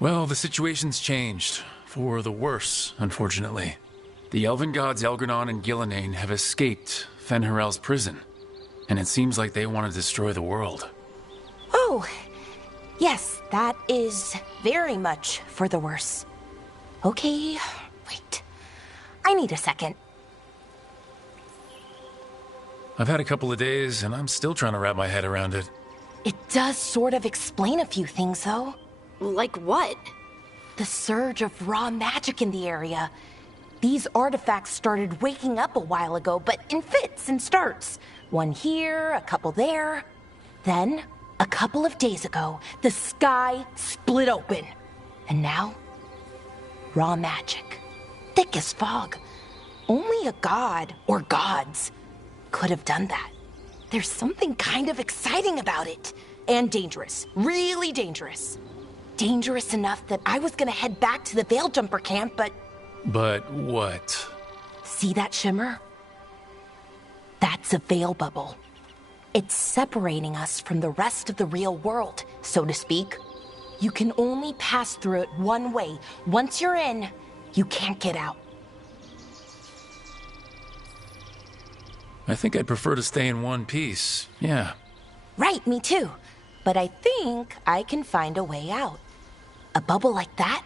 Well, the situation's changed. For the worse, unfortunately. The Elven gods Elgar'nan and Gillenane have escaped Fen'Harel's prison. And it seems like they want to destroy the world. Oh, yes, that is very much for the worse. Okay, wait. I need a second. I've had a couple of days, and I'm still trying to wrap my head around it. It does sort of explain a few things, though. Like what? The surge of raw magic in the area. These artifacts started waking up a while ago, but in fits and starts. One here, a couple there. Then, a couple of days ago, the sky split open. And now, raw magic. Thick as fog. Only a god, or gods, could have done that. There's something kind of exciting about it. And dangerous. Really dangerous. Dangerous enough that I was gonna head back to the Veil Jumper camp, but... But what? See that shimmer? That's a veil bubble. It's separating us from the rest of the real world, so to speak. You can only pass through it one way. Once you're in, you can't get out. I think I'd prefer to stay in one piece, yeah. Right, me too. But I think I can find a way out. A bubble like that?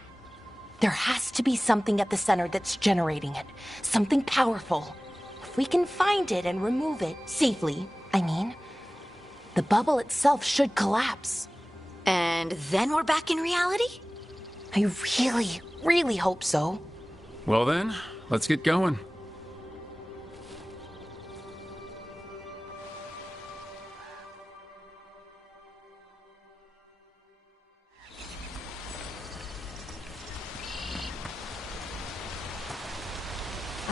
There has to be something at the center that's generating it. Something powerful. If we can find it and remove it, safely, I mean, the bubble itself should collapse. And then we're back in reality? I really, really hope so. Well then, let's get going.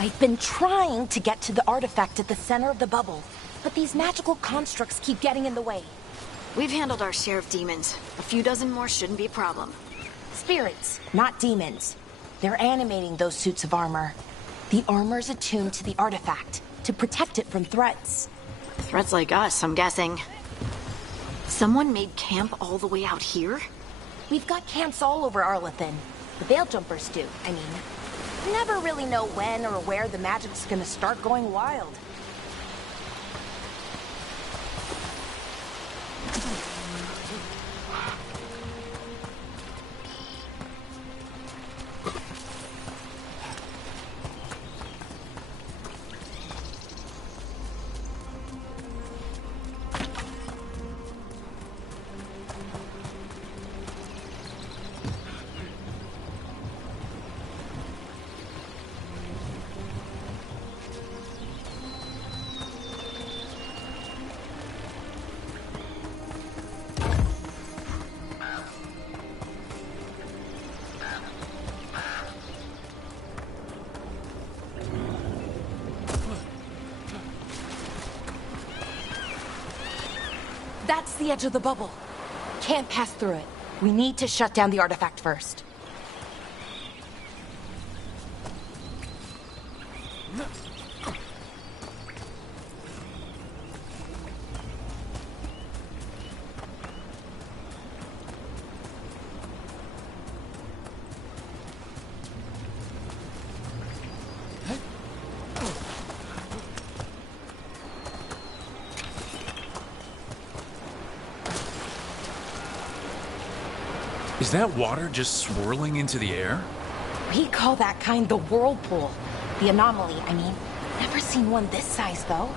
I've been trying to get to the artifact at the center of the bubble, but these magical constructs keep getting in the way. We've handled our share of demons. A few dozen more shouldn't be a problem. Spirits, not demons. They're animating those suits of armor. The armor's attuned to the artifact, to protect it from threats. Threats like us, I'm guessing. Someone made camp all the way out here? We've got camps all over Arlathan. The Veil Jumpers do, I mean. Never really know when or where the magic's gonna start going wild. That's the edge of the bubble. Can't pass through it. We need to shut down the artifact first. Is that water just swirling into the air? We call that kind the whirlpool. The anomaly, I mean. Never seen one this size, though.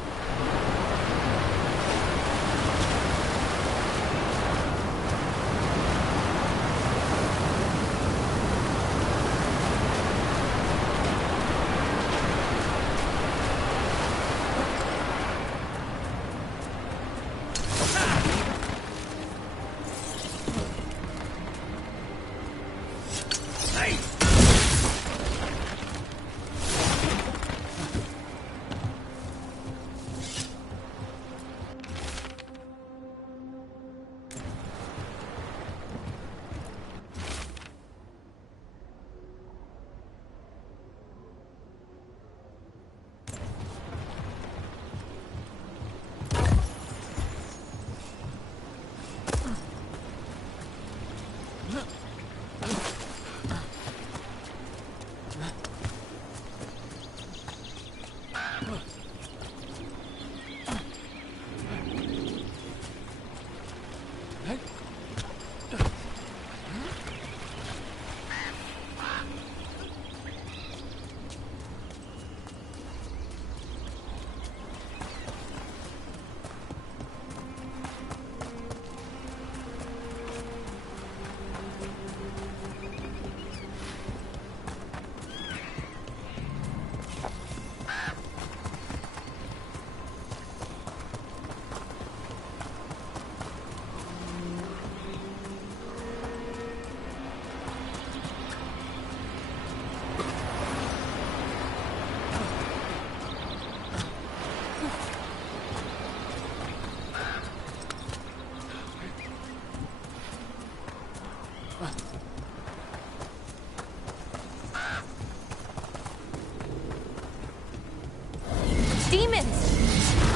Demons!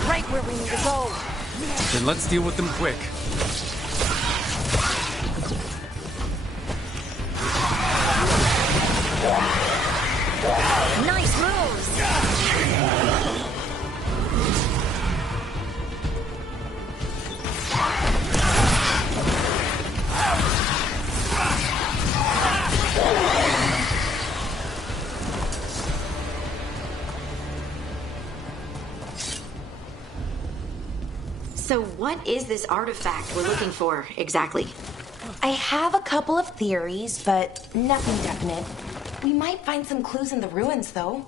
Right where we need to go. Then let's deal with them quick. Nice moves! So what is this artifact we're looking for, exactly? I have a couple of theories, but nothing definite. We might find some clues in the ruins, though.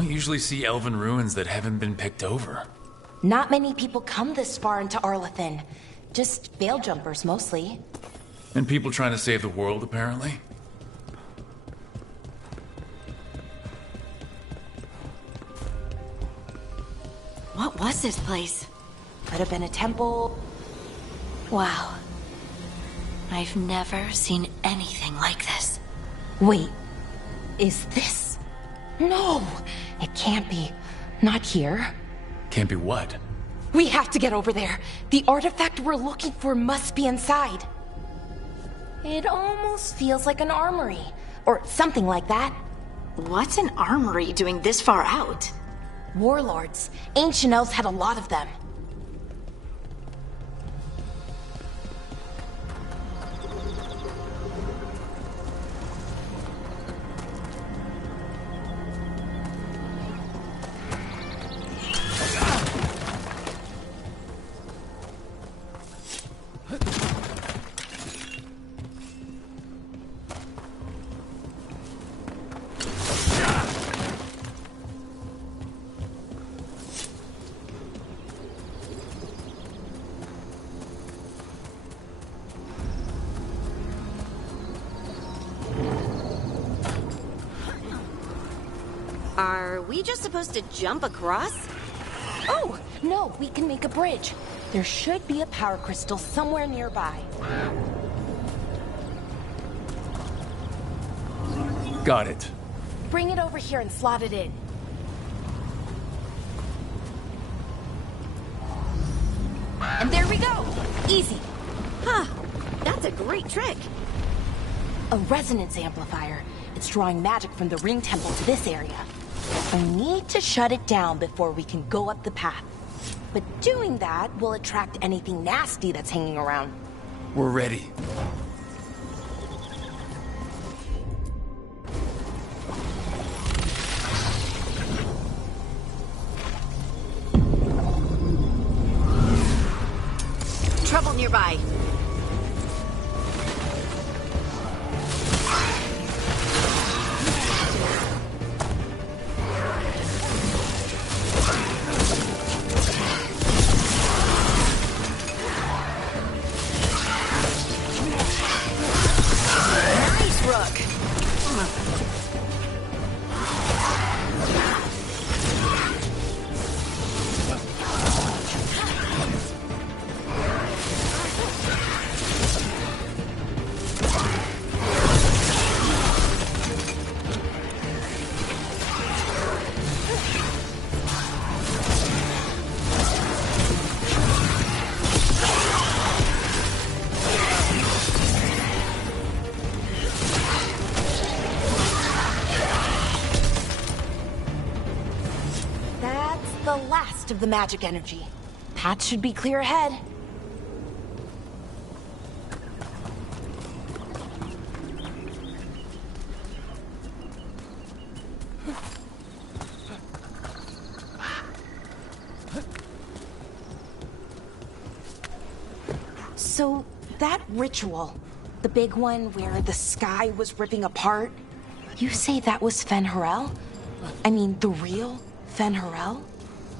don't usually see elven ruins that haven't been picked over. Not many people come this far into Arlathan. Just veil jumpers, mostly. And people trying to save the world, apparently. What was this place? Could have been a temple. Wow. I've never seen anything like this. Wait, is this? No, it can't be. Not here. Can't be what? We have to get over there. The artifact we're looking for must be inside. It almost feels like an armory, or something like that. What's an armory doing this far out? Warlords. Ancient elves had a lot of them. Are we just supposed to jump across? Oh, no, we can make a bridge. There should be a power crystal somewhere nearby. Got it. Bring it over here and slot it in. And there we go! Easy. Huh, that's a great trick. A resonance amplifier. It's drawing magic from the ring temple to this area. We need to shut it down before we can go up the path. But doing that will attract anything nasty that's hanging around. We're ready. Trouble nearby. The last of the magic energy. Path should be clear ahead. So, that ritual, the big one where the sky was ripping apart, you say that was Fen'Harel? I mean, the real Fen'Harel?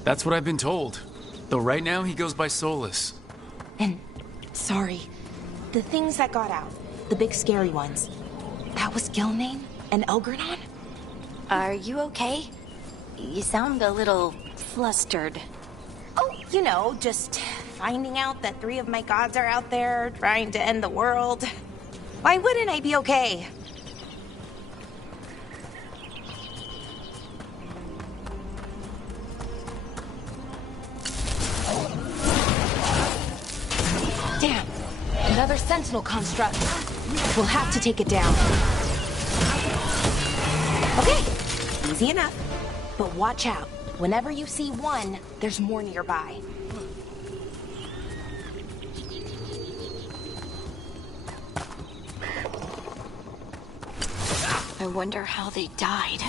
That's what I've been told. Though right now he goes by Solas. And, sorry, the things that got out, the big scary ones, that was Gilnean and Elgranon? Are you okay? You sound a little flustered. Oh, you know, just finding out that 3 of my gods are out there trying to end the world. Why wouldn't I be okay? Damn, another sentinel construct. We'll have to take it down. Okay, easy enough. But watch out. Whenever you see one, there's more nearby. I wonder how they died.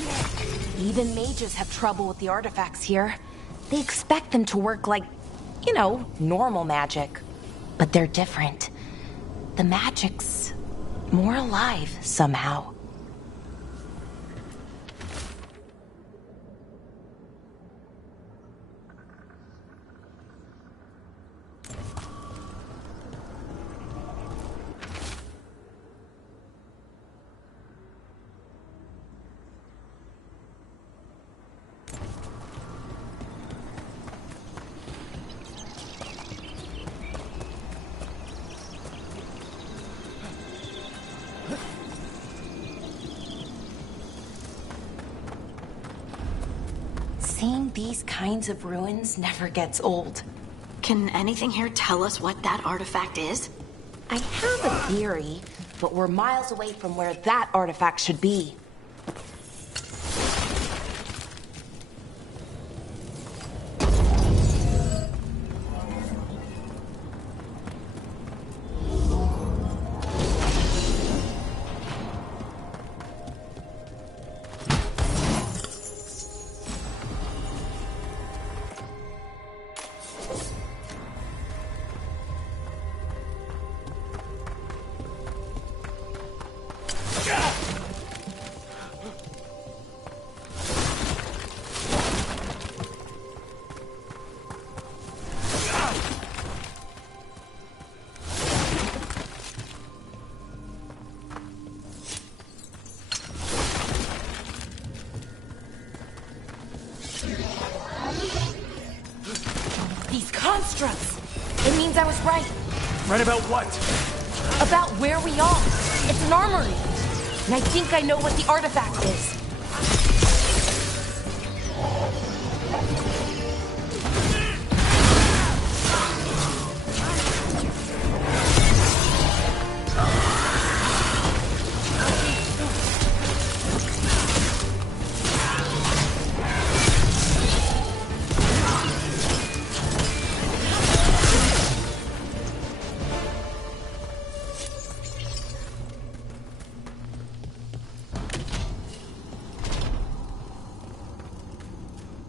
Even mages have trouble with the artifacts here. They expect them to work like, you know, normal magic. But they're different. The magic's more alive somehow. these kinds of ruins never gets old. Can anything here tell us what that artifact is? I have a theory, but we're miles away from where that artifact should be. Constructs! It means I was right. Right about what? About where we are. It's an armory. And I think I know what the artifact is.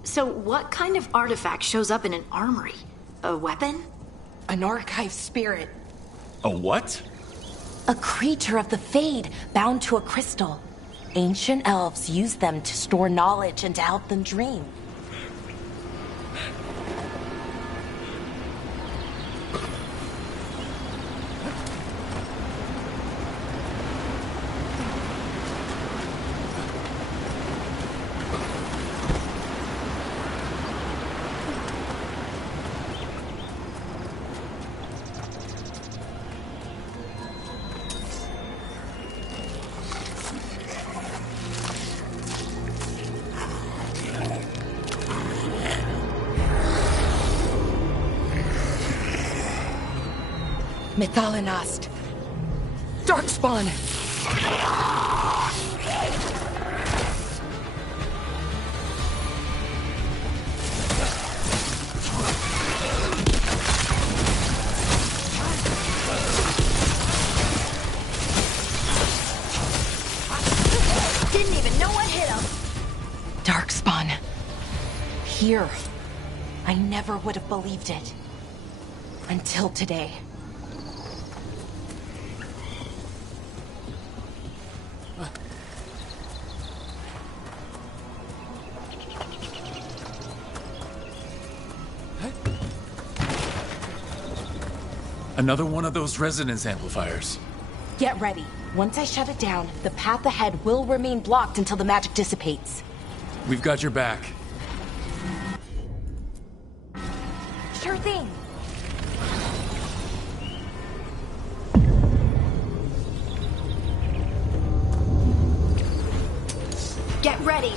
So what kind of artifact shows up in an armory? A weapon? An archive spirit. A what? A creature of the Fade, bound to a crystal. Ancient elves use them to store knowledge and to help them dream. Mythalinast. Darkspawn. Didn't even know what hit him. Darkspawn. Here. I never would have believed it. Until today. Another one of those resonance amplifiers. Get ready. Once I shut it down, the path ahead will remain blocked until the magic dissipates. We've got your back. Sure thing. Get ready.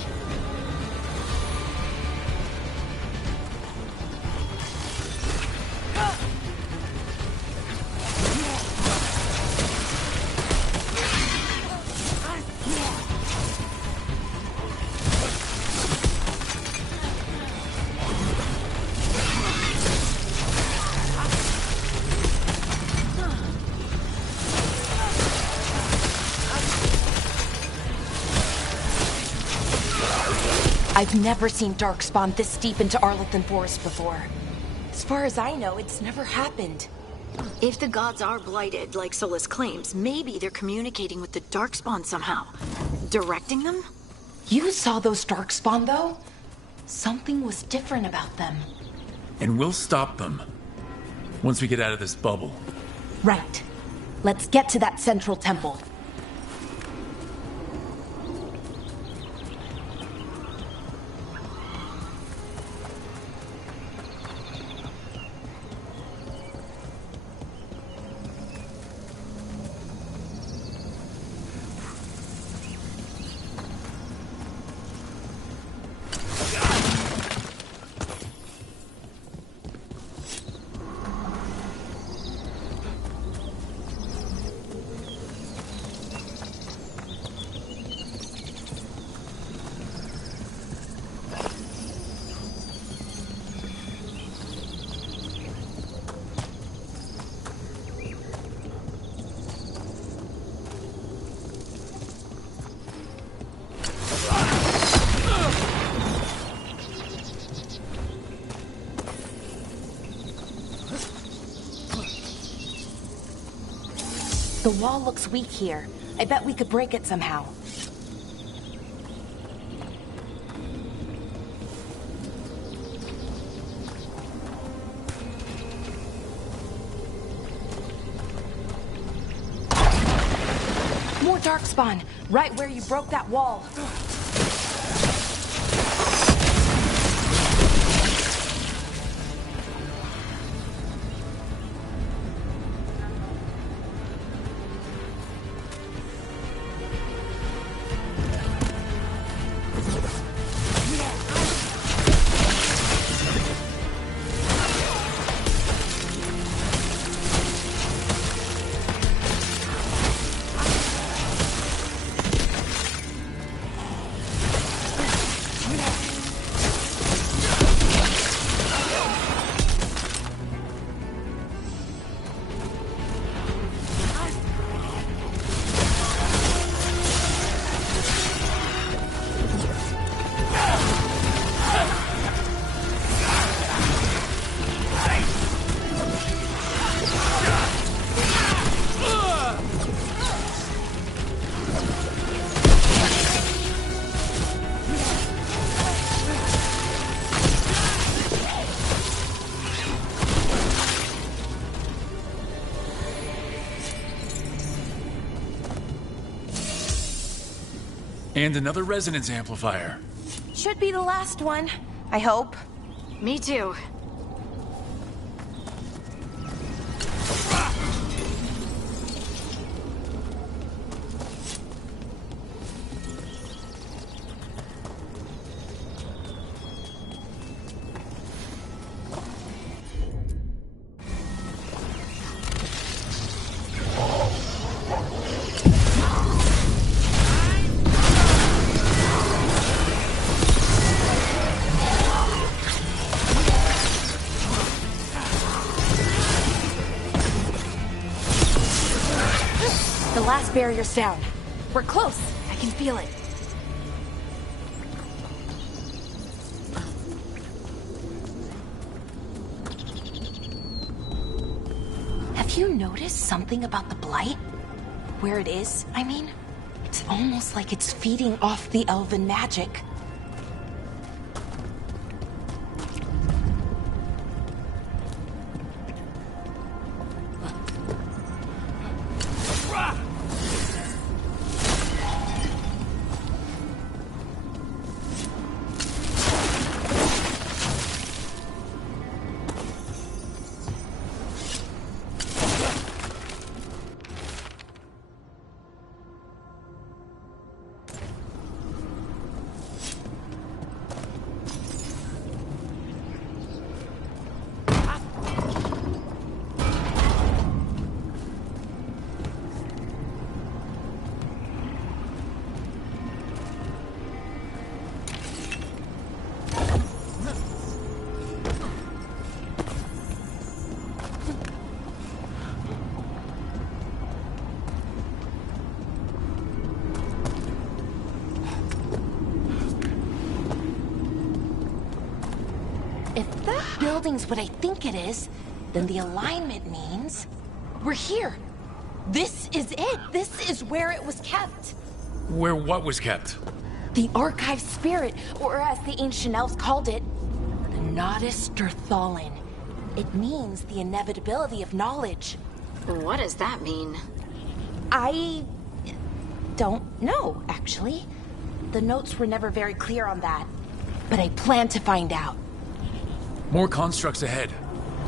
I've never seen Darkspawn this deep into Arlathan Forest before. As far as I know, it's never happened. If the gods are blighted, like Solus claims, maybe they're communicating with the Darkspawn somehow. Directing them? You saw those Darkspawn, though? Something was different about them. And we'll stop them. Once we get out of this bubble. Right. Let's get to that central temple. The wall looks weak here. I bet we could break it somehow. More darkspawn, right where you broke that wall. And another resonance amplifier. Should be the last one, I hope. Me too. The last barrier's down. We're close. I can feel it. Have you noticed something about the Blight? Where it is, I mean? It's almost like it's feeding off the elven magic. If that building's what I think it is, then the alignment means we're here. This is it. This is where it was kept. Where what was kept? The Archive Spirit, or as the ancient elves called it, the Nodus Derthalin. It means the inevitability of knowledge. What does that mean? I don't know, actually. The notes were never very clear on that. But I plan to find out. More constructs ahead.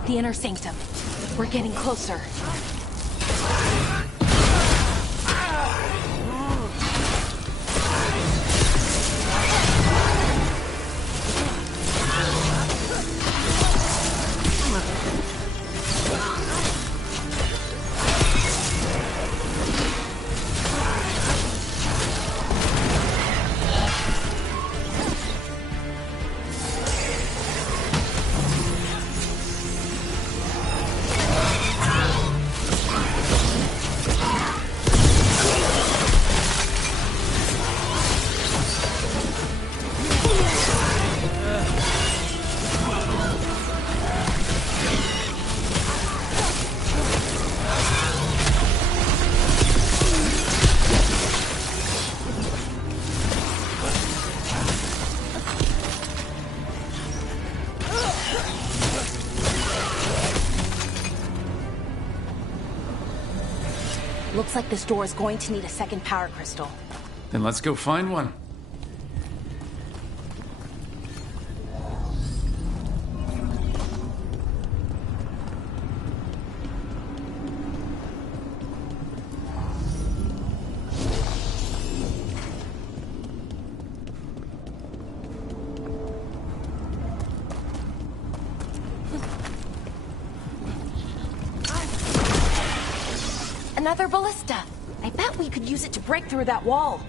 The Inner Sanctum. We're getting closer. Looks like this door is going to need a second power crystal. Then let's go find one. Another ballista. I bet we could use it to break through that wall.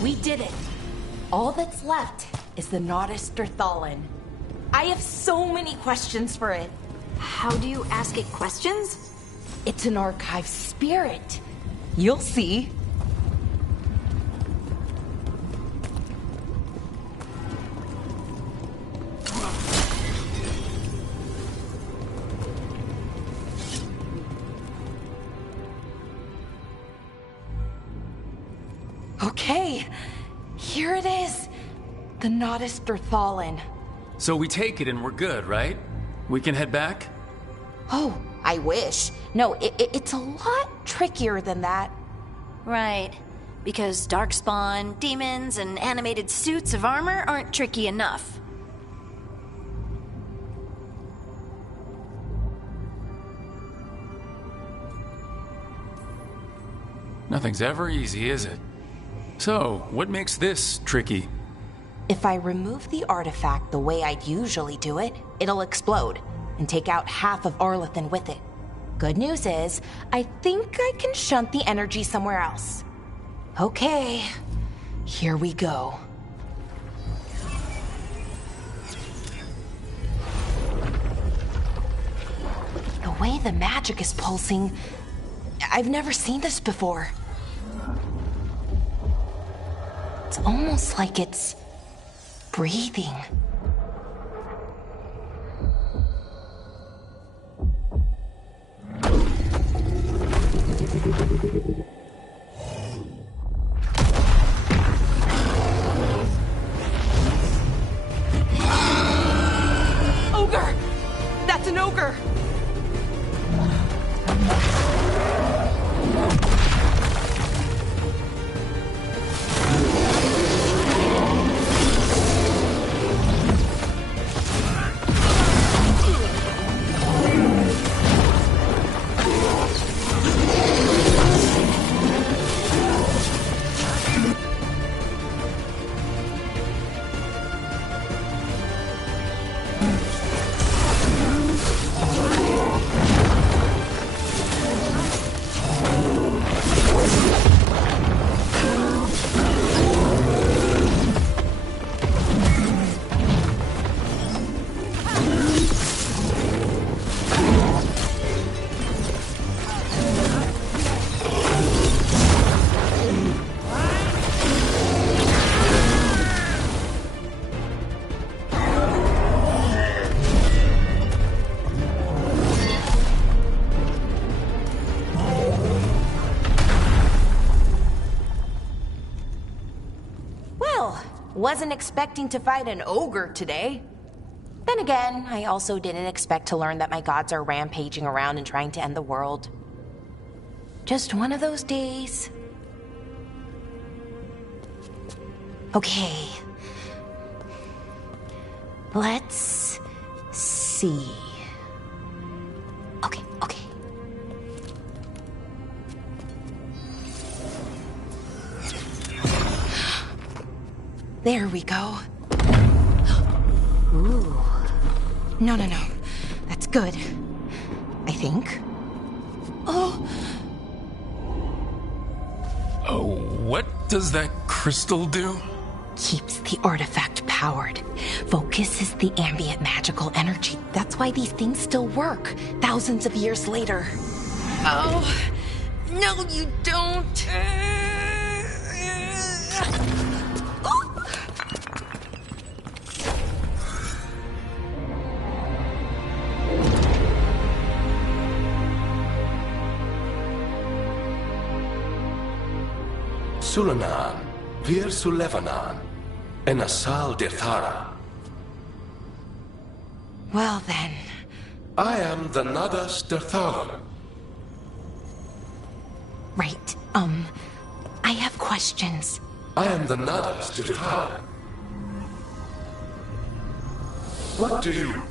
We did it. All that's left is the Nodus Derthalin. I have so many questions for it. How do you ask it questions? It's an archive spirit. You'll see. Okay, here it is. The Nodus Derthalin. So we take it and we're good, right? We can head back? Oh, I wish. No, it's a lot trickier than that. Right. Because darkspawn, demons, and animated suits of armor aren't tricky enough. Nothing's ever easy, is it? So, what makes this tricky? If I remove the artifact the way I'd usually do it, it'll explode and take out half of Arlathan with it. Good news is, I think I can shunt the energy somewhere else. Okay, here we go. The way the magic is pulsing, I've never seen this before. It's almost like it's breathing. Ogre! That's an ogre! Wasn't expecting to fight an ogre today. Then again, I also didn't expect to learn that my gods are rampaging around and trying to end the world. Just one of those days. Okay. Let's see. There we go. Ooh. No. That's good. I think. Oh, what does that crystal do? keeps the artifact powered. Focuses the ambient magical energy. That's why these things still work, thousands of years later. Oh, no you don't. Sulanan, Vir Sulevanan, and Asal Dithara. Well then. I am the Nadas Dirthalan. Right, I have questions. I am the Nadas Dirthalan. What do you...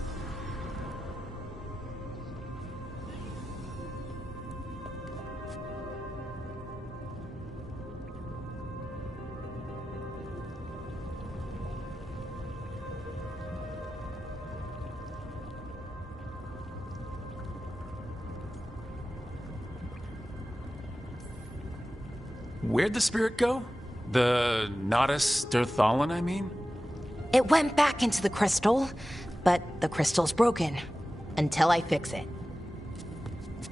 Where'd the spirit go? The Nadas Dirthalan, I mean? It went back into the crystal, but the crystal's broken. Until I fix it.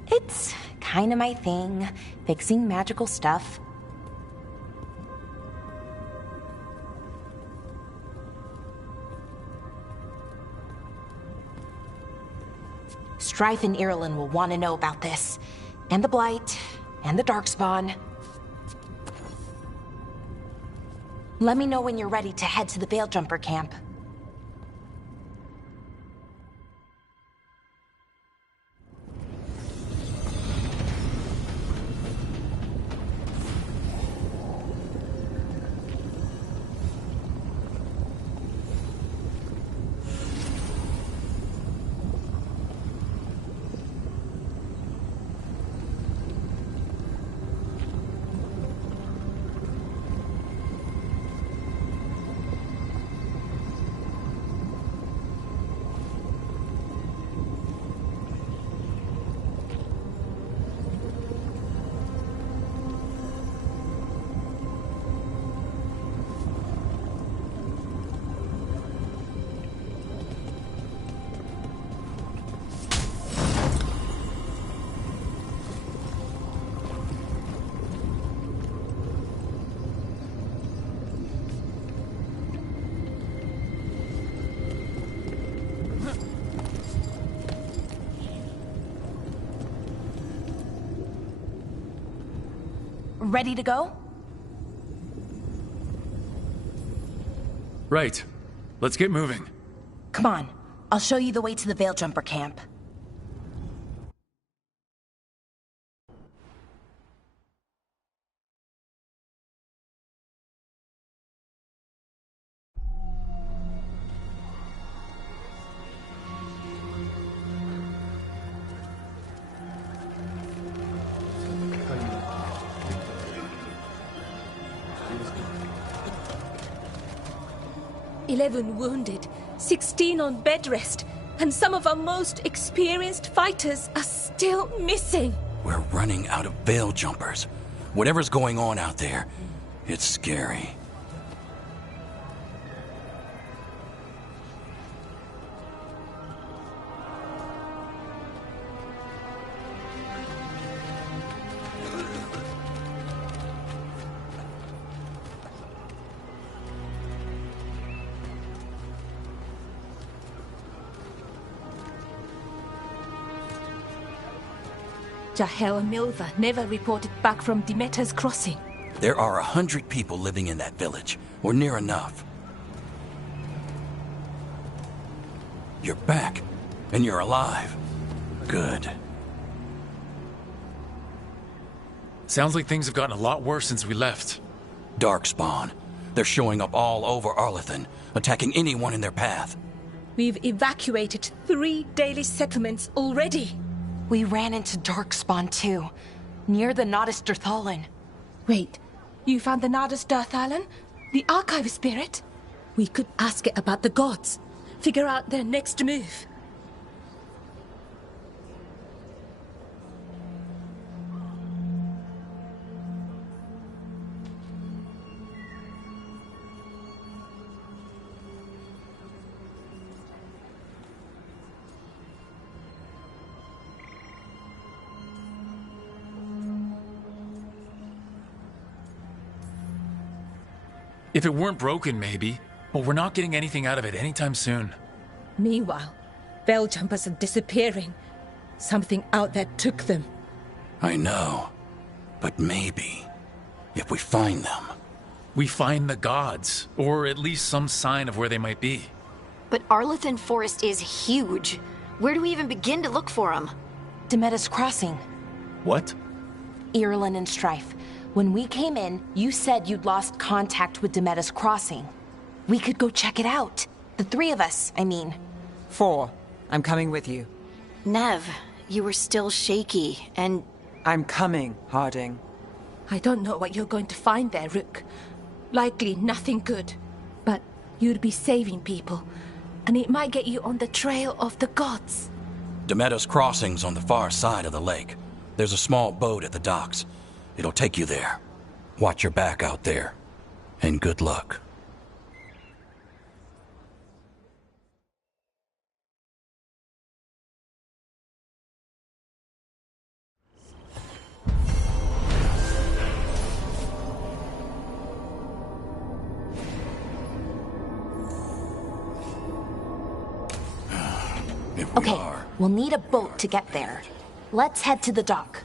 It's kinda my thing, fixing magical stuff. Strife and Irulan will want to know about this. And the Blight, and the Darkspawn. Let me know when you're ready to head to the Veil-Jumper camp. Ready to go? Right. Let's get moving. Come on. I'll show you the way to the Veil-Jumper camp. "11 wounded, 16 on bed rest, and some of our most experienced fighters are still missing." We're running out of Veil Jumpers. Whatever's going on out there, it's scary. Jahel and Milva never reported back from Demeter's crossing. There are 100 people living in that village, or near enough. You're back, and you're alive. Good. Sounds like things have gotten a lot worse since we left. Darkspawn. They're showing up all over Arlathan, attacking anyone in their path. We've evacuated 3 daily settlements already. We ran into Darkspawn too, near the Nadas Dirthalan. Wait, you found the Nadas Dirthalan? The archive spirit? We could ask it about the gods. Figure out their next move. If it weren't broken, maybe. But we're not getting anything out of it anytime soon. Meanwhile, Veil Jumpers are disappearing. Something out there took them. I know. But maybe, if we find them... We find the gods, or at least some sign of where they might be. But Arlathan Forest is huge. Where do we even begin to look for them? Demetus Crossing. What? Irulan and Strife. When we came in, you said you'd lost contact with Demetus Crossing. We could go check it out. The three of us, I mean. 4. I'm coming with you. Nev, you were still shaky, and... I'm coming, Harding. I don't know what you're going to find there, Rook. Likely nothing good. But you'd be saving people, and it might get you on the trail of the gods. Demetus Crossing's on the far side of the lake. There's a small boat at the docks. It'll take you there. Watch your back out there. And good luck. Okay, we'll need a boat to get there. Let's head to the dock.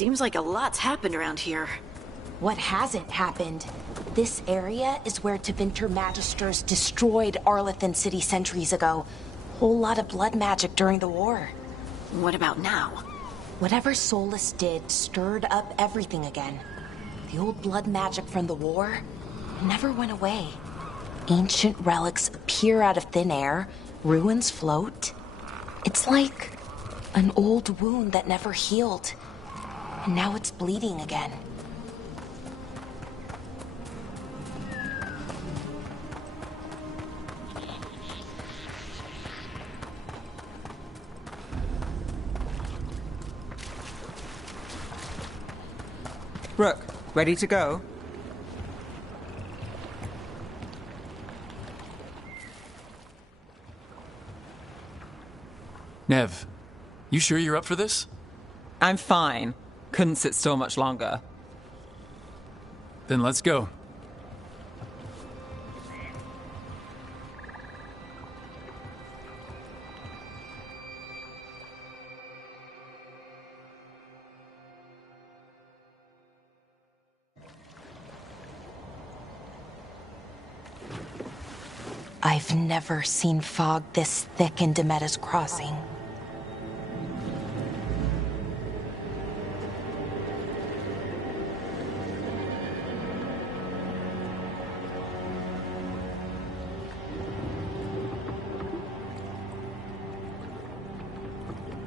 Seems like a lot's happened around here. What hasn't happened? This area is where Tevinter Magisters destroyed Arlathan City centuries ago. Whole lot of blood magic during the war. What about now? Whatever Solus did stirred up everything again. The old blood magic from the war never went away. Ancient relics appear out of thin air, ruins float. It's like an old wound that never healed. And now it's bleeding again. Rook, ready to go? Nev, you sure you're up for this? I'm fine. Couldn't sit still much longer. Then let's go. I've never seen fog this thick in Demetta's Crossing.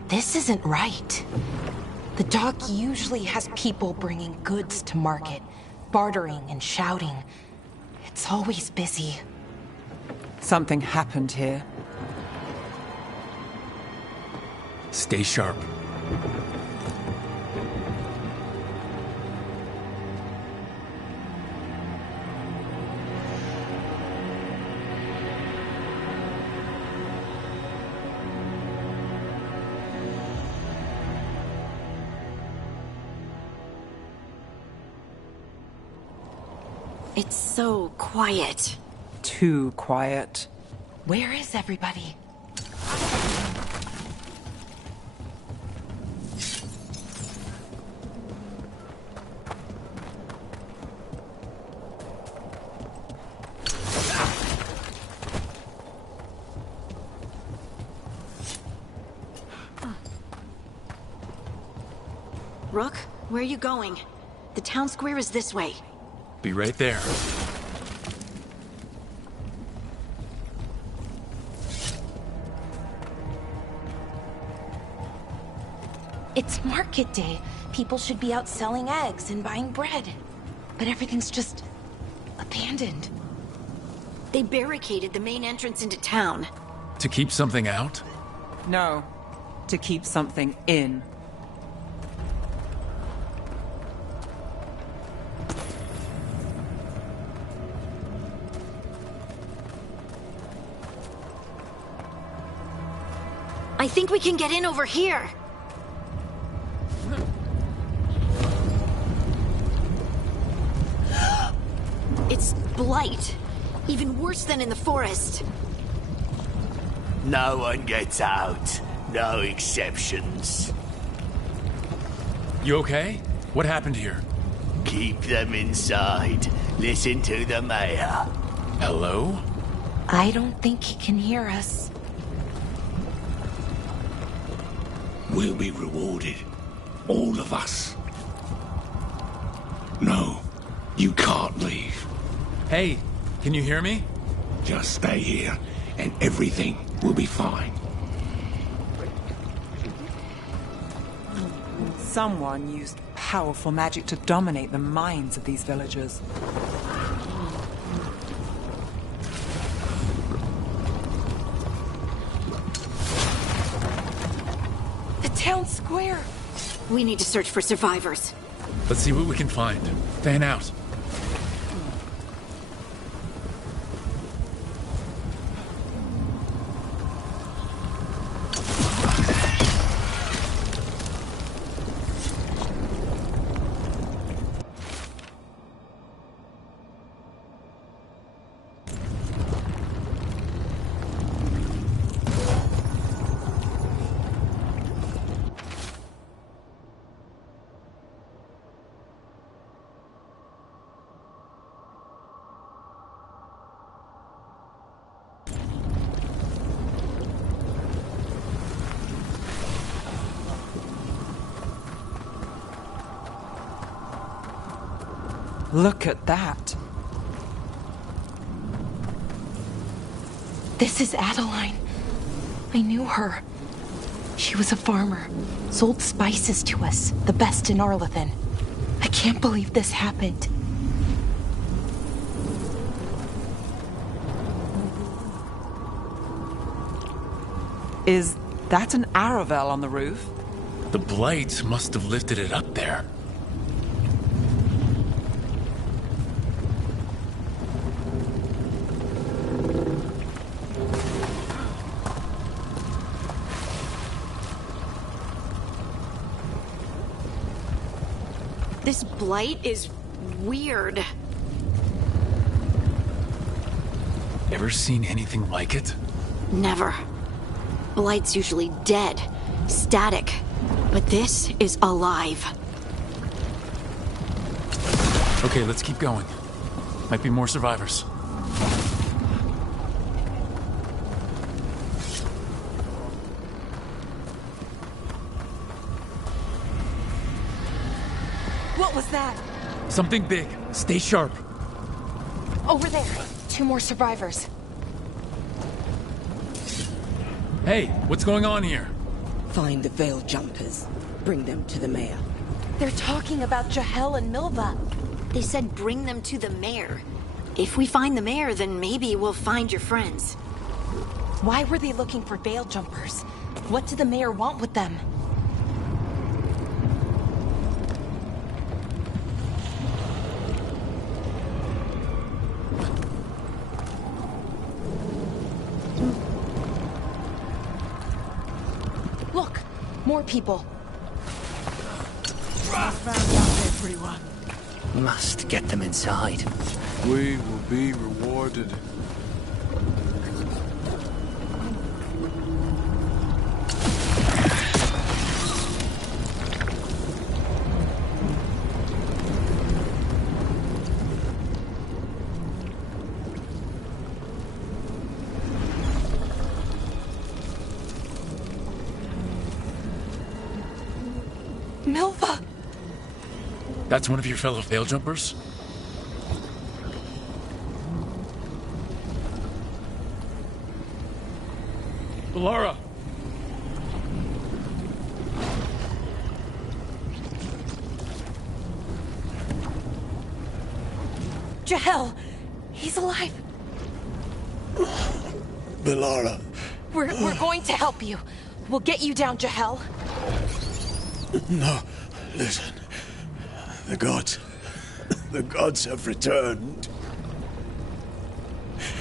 This isn't right. The dock usually has people bringing goods to market, bartering and shouting. It's always busy. Something happened here. Stay sharp. It's so quiet. Too quiet. Where is everybody? Rook, where are you going? The town square is this way. Be right there. It's market day. People should be out selling eggs and buying bread. But everything's just abandoned. They barricaded the main entrance into town. To keep something out? No, to keep something in. I think we can get in over here. It's blight. Even worse than in the forest. No one gets out. No exceptions. You okay? What happened here? Keep them inside. Listen to the mayor. Hello? I don't think he can hear us. We'll be rewarded. All of us. No, you can't leave. Hey, can you hear me? Just stay here, and everything will be fine. Someone used powerful magic to dominate the minds of these villagers. The town square! We need to search for survivors. Let's see what we can find. Fan out. Look at that. This is Adeline. I knew her. She was a farmer, sold spices to us, the best in Arlathan. I can't believe this happened. Is that an Aravel on the roof? The blight must have lifted it up there. This blight is weird. Ever seen anything like it? Never. Blight's usually dead, static. But this is alive. Okay, let's keep going. Might be more survivors. What was that? Something big. Stay sharp. Over there. 2 more survivors. Hey, what's going on here? Find the Veil Jumpers. Bring them to the mayor. They're talking about Jahel and Milva. They said bring them to the mayor. If we find the mayor, then maybe we'll find your friends. Why were they looking for Veil Jumpers? What did the mayor want with them? Look, more people. Everyone. Must get them inside. We will be rewarded. Milva! That's one of your fellow Veil Jumpers? Laura! Jahel! He's alive! Valara. We're going to help you. We'll get you down, Jahel. No, listen. The gods have returned.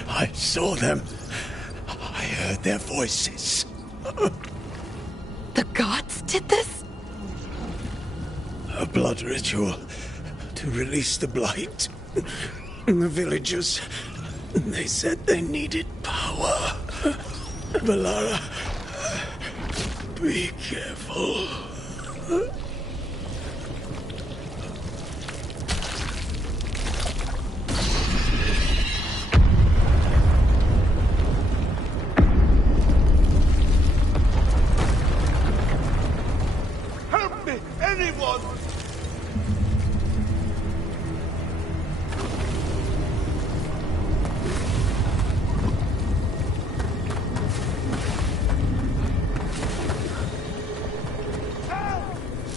I saw them. I heard their voices. The gods did this? A blood ritual to release the blight. The villagers, they said they needed power. Valara, be careful. Help me, anyone!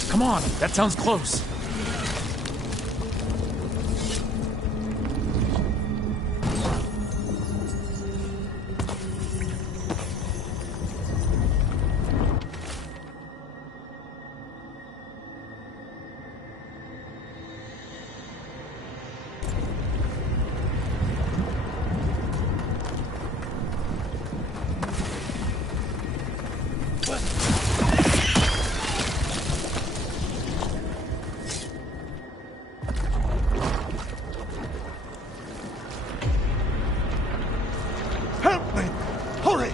Come on, that sounds close. Help me! Hurry!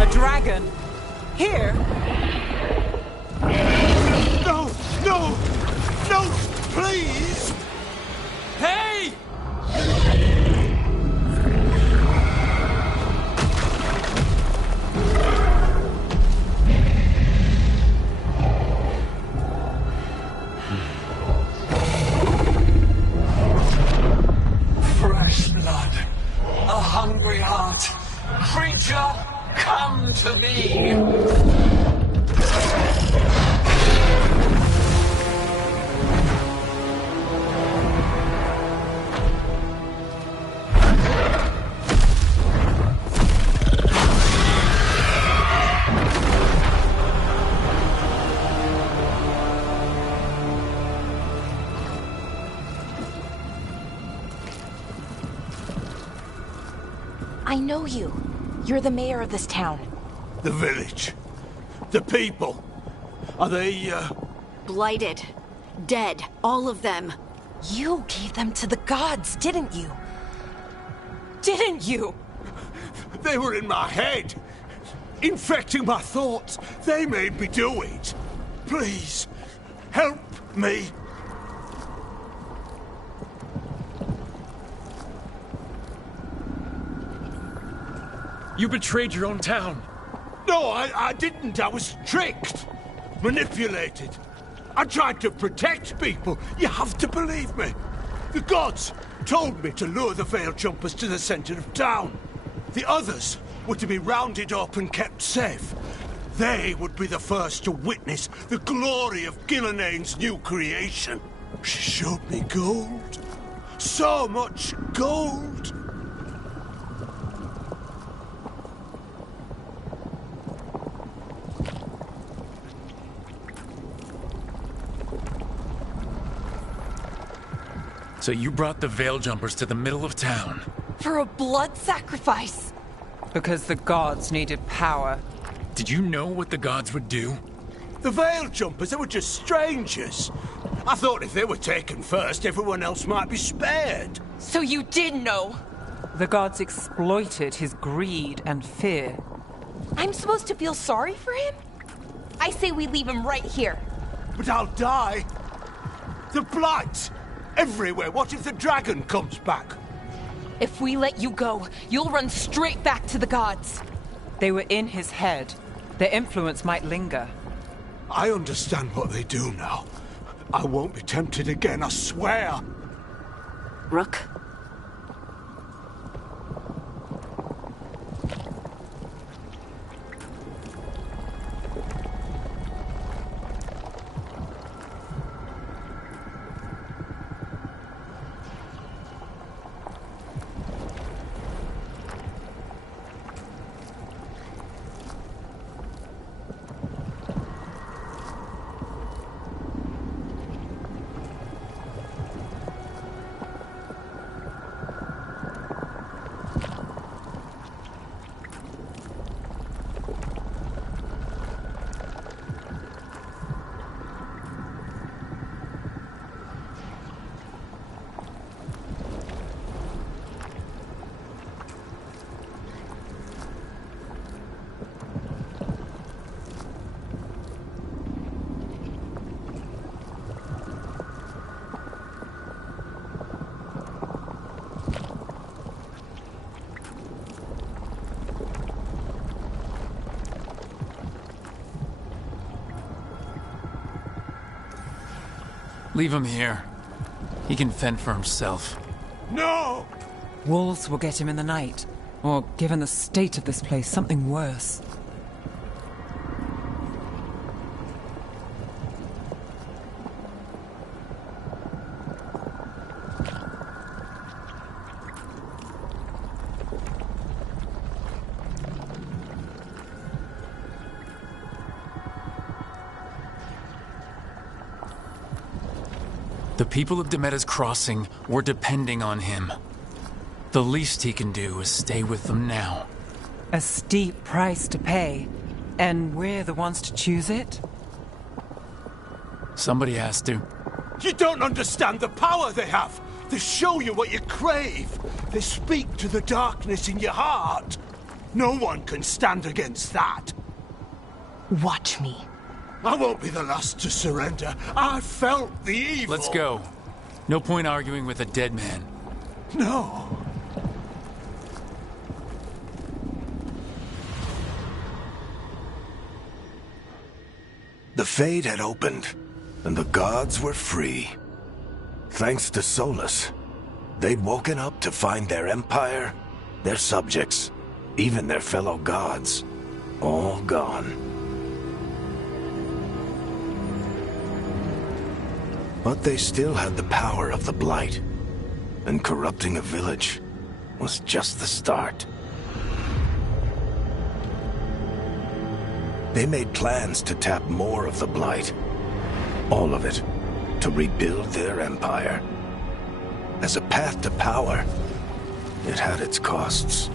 A dragon? Here? No! No! No! Please! Hey! Fresh blood, a hungry heart. Creature, come to me! I know you. You're the mayor of this town. The village. The people. Are they, Blighted. Dead. All of them. You gave them to the gods, didn't you? Didn't you? They were in my head. Infecting my thoughts. They made me do it. Please, help me. You betrayed your own town. No, I didn't. I was tricked. Manipulated. I tried to protect people. You have to believe me. The gods told me to lure the Veil Jumpers to the center of town. The others were to be rounded up and kept safe. They would be the first to witness the glory of Gilneain's new creation. She showed me gold. So much gold. So you brought the Veil Jumpers to the middle of town. For a blood sacrifice. Because the gods needed power. Did you know what the gods would do? The Veil Jumpers, they were just strangers. I thought if they were taken first, everyone else might be spared. So you did know? The gods exploited his greed and fear. I'm supposed to feel sorry for him? I say we leave him right here. But I'll die. The blight. Everywhere. What if the dragon comes back? If we let you go, you'll run straight back to the gods. They were in his head. Their influence might linger. I understand what they do now. I won't be tempted again, I swear. Rook? Leave him here. He can fend for himself. No! Wolves will get him in the night. Or, given the state of this place, something worse. The people of Demeda's Crossing were depending on him. The least he can do is stay with them now. A steep price to pay. And we're the ones to choose it? Somebody has to. You don't understand the power they have. They show you what you crave. They speak to the darkness in your heart. No one can stand against that. Watch me. I won't be the last to surrender. I felt the evil. Let's go. No point arguing with a dead man. No. The Fade had opened, and the gods were free. Thanks to Solus, they'd woken up to find their empire, their subjects, even their fellow gods, all gone. But they still had the power of the Blight, and corrupting a village was just the start. They made plans to tap more of the Blight, all of it, to rebuild their empire. As a path to power, it had its costs.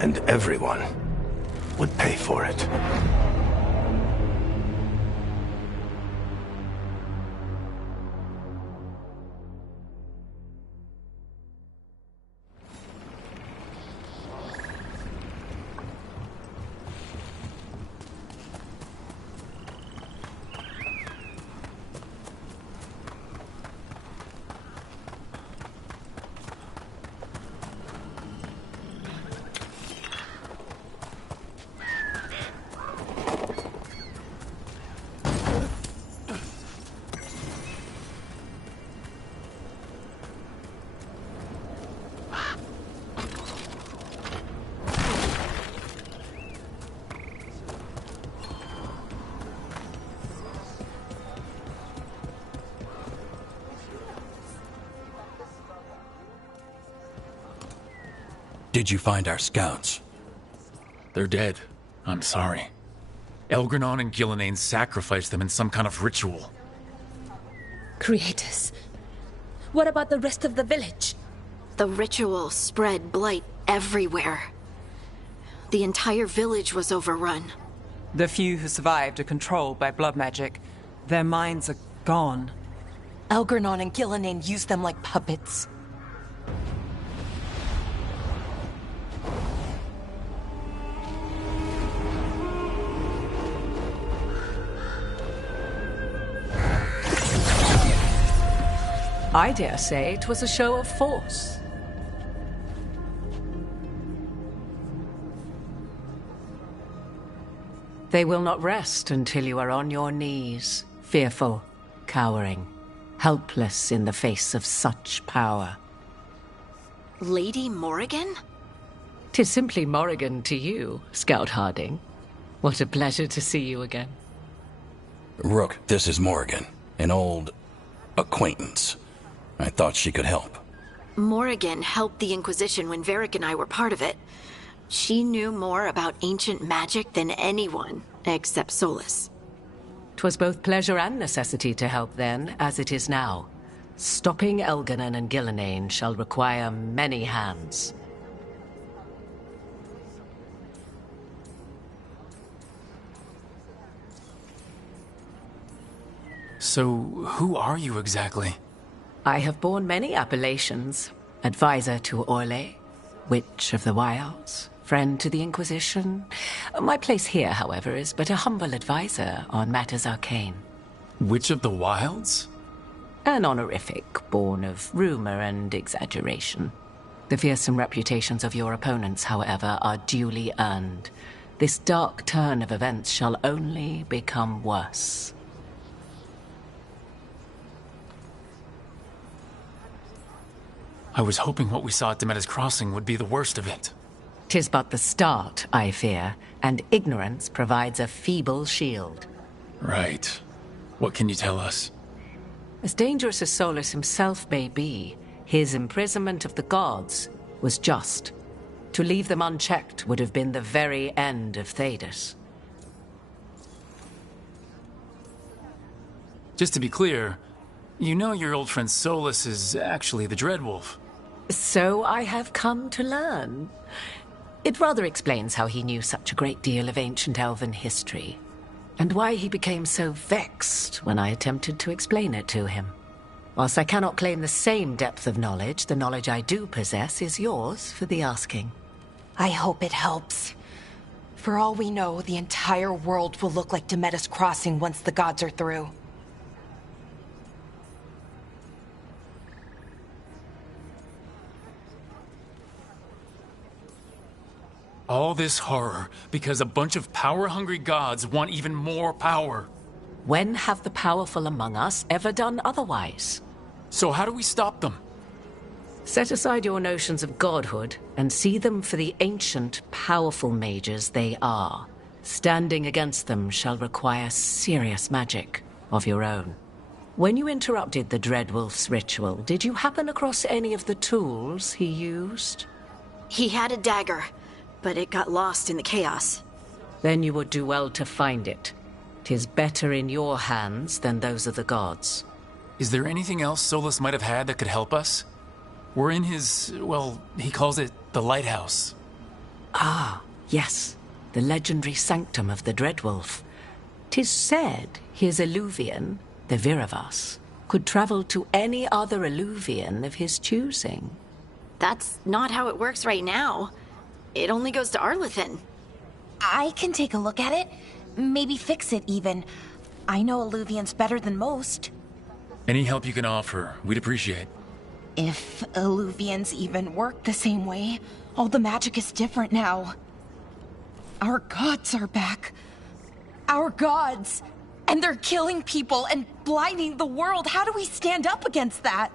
and everyone would pay for it. Did you find our scouts? They're dead. I'm sorry. Elgranon and Gillenane sacrificed them in some kind of ritual. Creators. What about the rest of the village? The ritual spread blight everywhere. The entire village was overrun. The few who survived are controlled by blood magic. Their minds are gone. Elgranon and Gillenane used them like puppets. I dare say it was a show of force. They will not rest until you are on your knees, fearful, cowering, helpless in the face of such power. Lady Morrigan? 'Tis simply Morrigan to you, Scout Harding. What a pleasure to see you again. Rook, this is Morrigan, an old acquaintance. I thought she could help. Morrigan helped the Inquisition when Varric and I were part of it. She knew more about ancient magic than anyone, except Solas. 'Twas both pleasure and necessity to help then, as it is now. Stopping Elganon and Gillenane shall require many hands. So, who are you exactly? I have borne many appellations. Advisor to Orlais, Witch of the Wilds, friend to the Inquisition. My place here, however, is but a humble advisor on matters arcane. Witch of the Wilds? An honorific born of rumor and exaggeration. The fearsome reputations of your opponents, however, are duly earned. This dark turn of events shall only become worse. I was hoping what we saw at Demeter's Crossing would be the worst of it. 'Tis but the start, I fear, and ignorance provides a feeble shield. Right. What can you tell us? As dangerous as Solas himself may be, his imprisonment of the gods was just. To leave them unchecked would have been the very end of Thedas. Just to be clear, you know your old friend Solas is actually the Dreadwolf. So I have come to learn. It rather explains how he knew such a great deal of ancient elven history, and why he became so vexed when I attempted to explain it to him. Whilst I cannot claim the same depth of knowledge, the knowledge I do possess is yours for the asking. I hope it helps. For all we know, the entire world will look like Demeter's Crossing once the gods are through. All this horror because a bunch of power-hungry gods want even more power. When have the powerful among us ever done otherwise? So how do we stop them? Set aside your notions of godhood and see them for the ancient, powerful mages they are. Standing against them shall require serious magic of your own. When you interrupted the Dreadwolf's ritual, did you happen across any of the tools he used? He had a dagger, but it got lost in the chaos. Then you would do well to find it. 'Tis better in your hands than those of the gods. Is there anything else Solas might have had that could help us? We're in his, well, he calls it the lighthouse. Ah, yes. The legendary sanctum of the Dreadwolf. 'Tis said his Eluvian, the Viravas, could travel to any other Eluvian of his choosing. That's not how it works right now. It only goes to Arlethan. I can take a look at it. Maybe fix it, even. I know Eluvians better than most. Any help you can offer, we'd appreciate. If Eluvians even work the same way, all the magic is different now. Our gods are back. Our gods! And they're killing people and blinding the world. How do we stand up against that?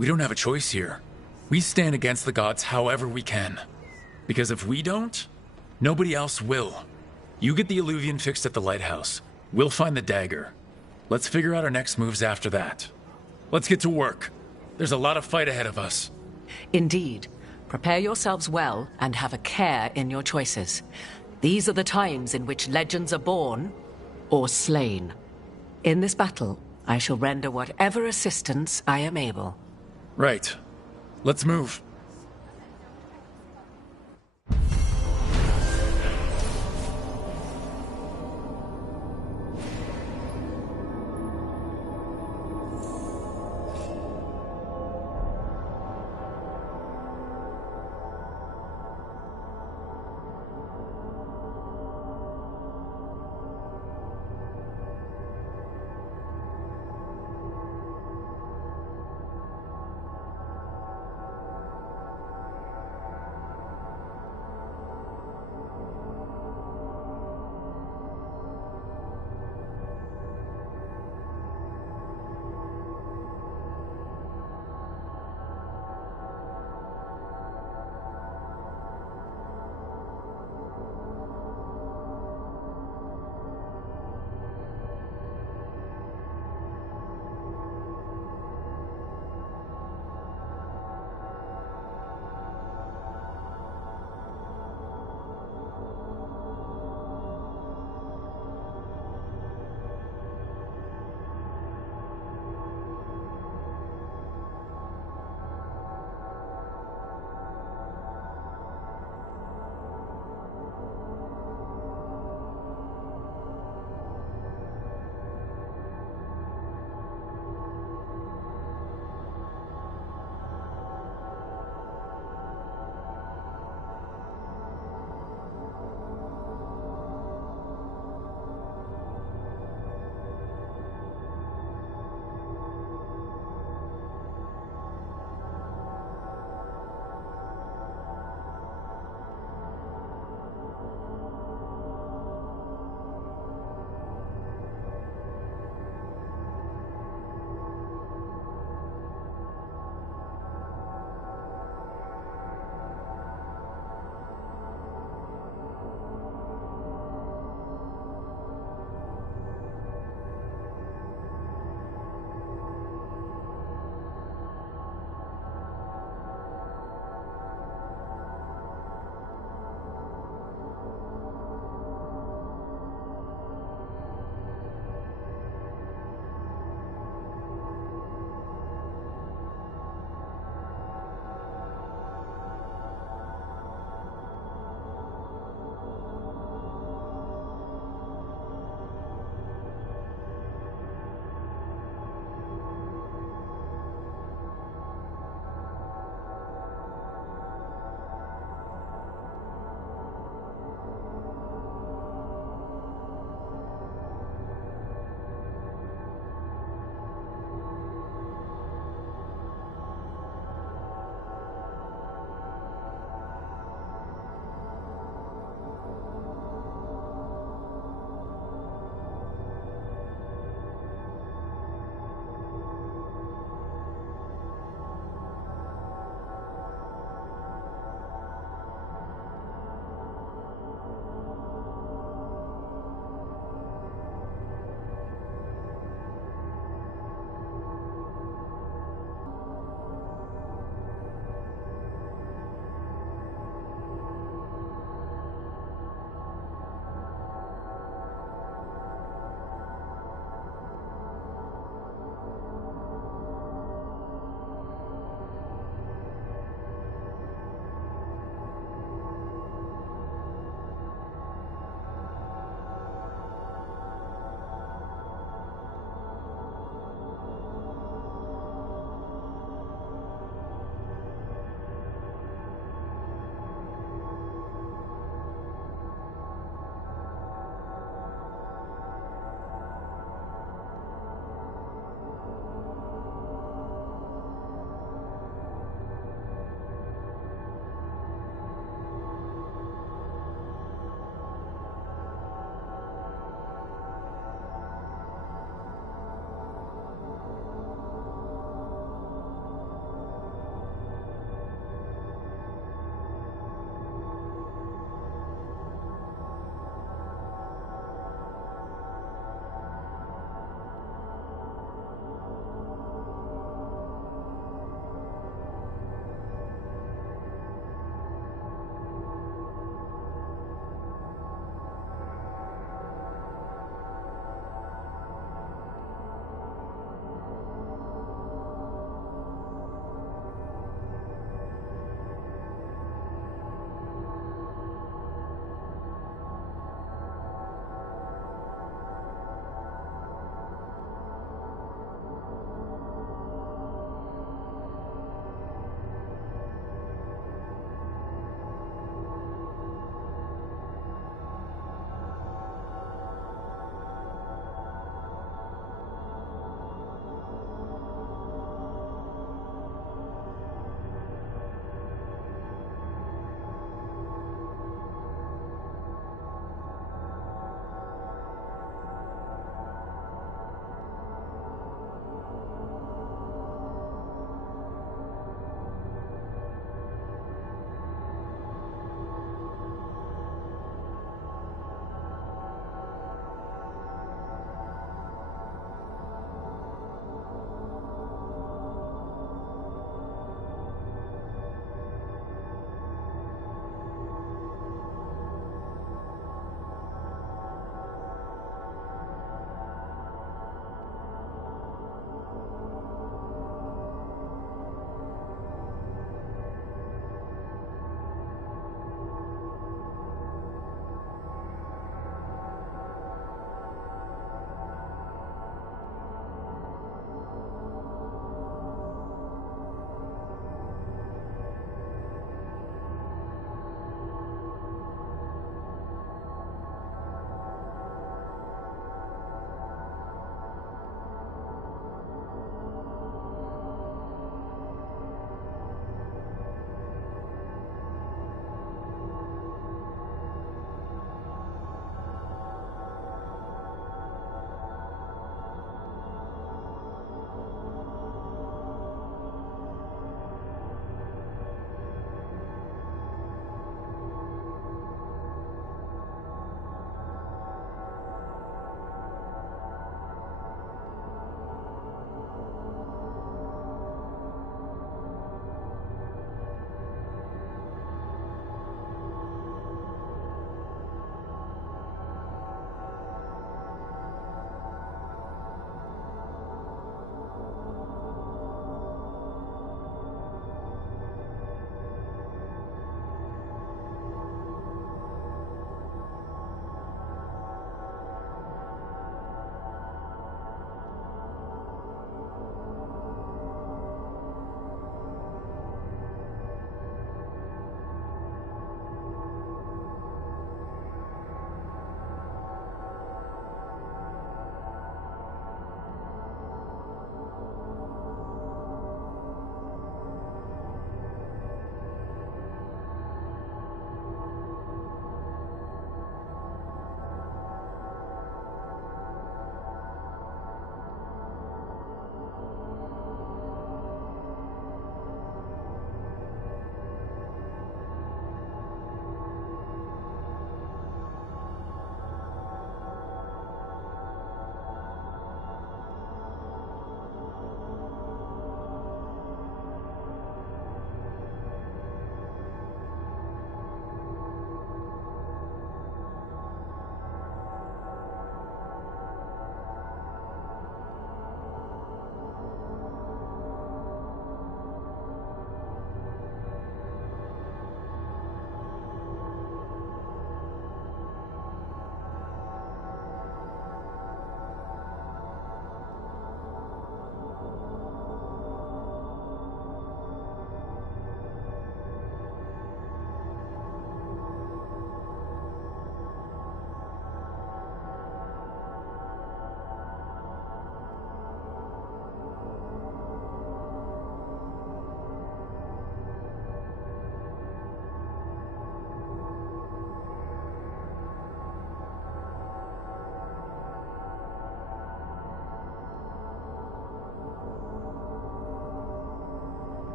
We don't have a choice here. We stand against the gods however we can. Because if we don't, nobody else will. You get the Eluvian fixed at the lighthouse. We'll find the dagger. Let's figure out our next moves after that. Let's get to work. There's a lot of fight ahead of us. Indeed. Prepare yourselves well and have a care in your choices. These are the times in which legends are born or slain. In this battle, I shall render whatever assistance I am able. Right. Let's move.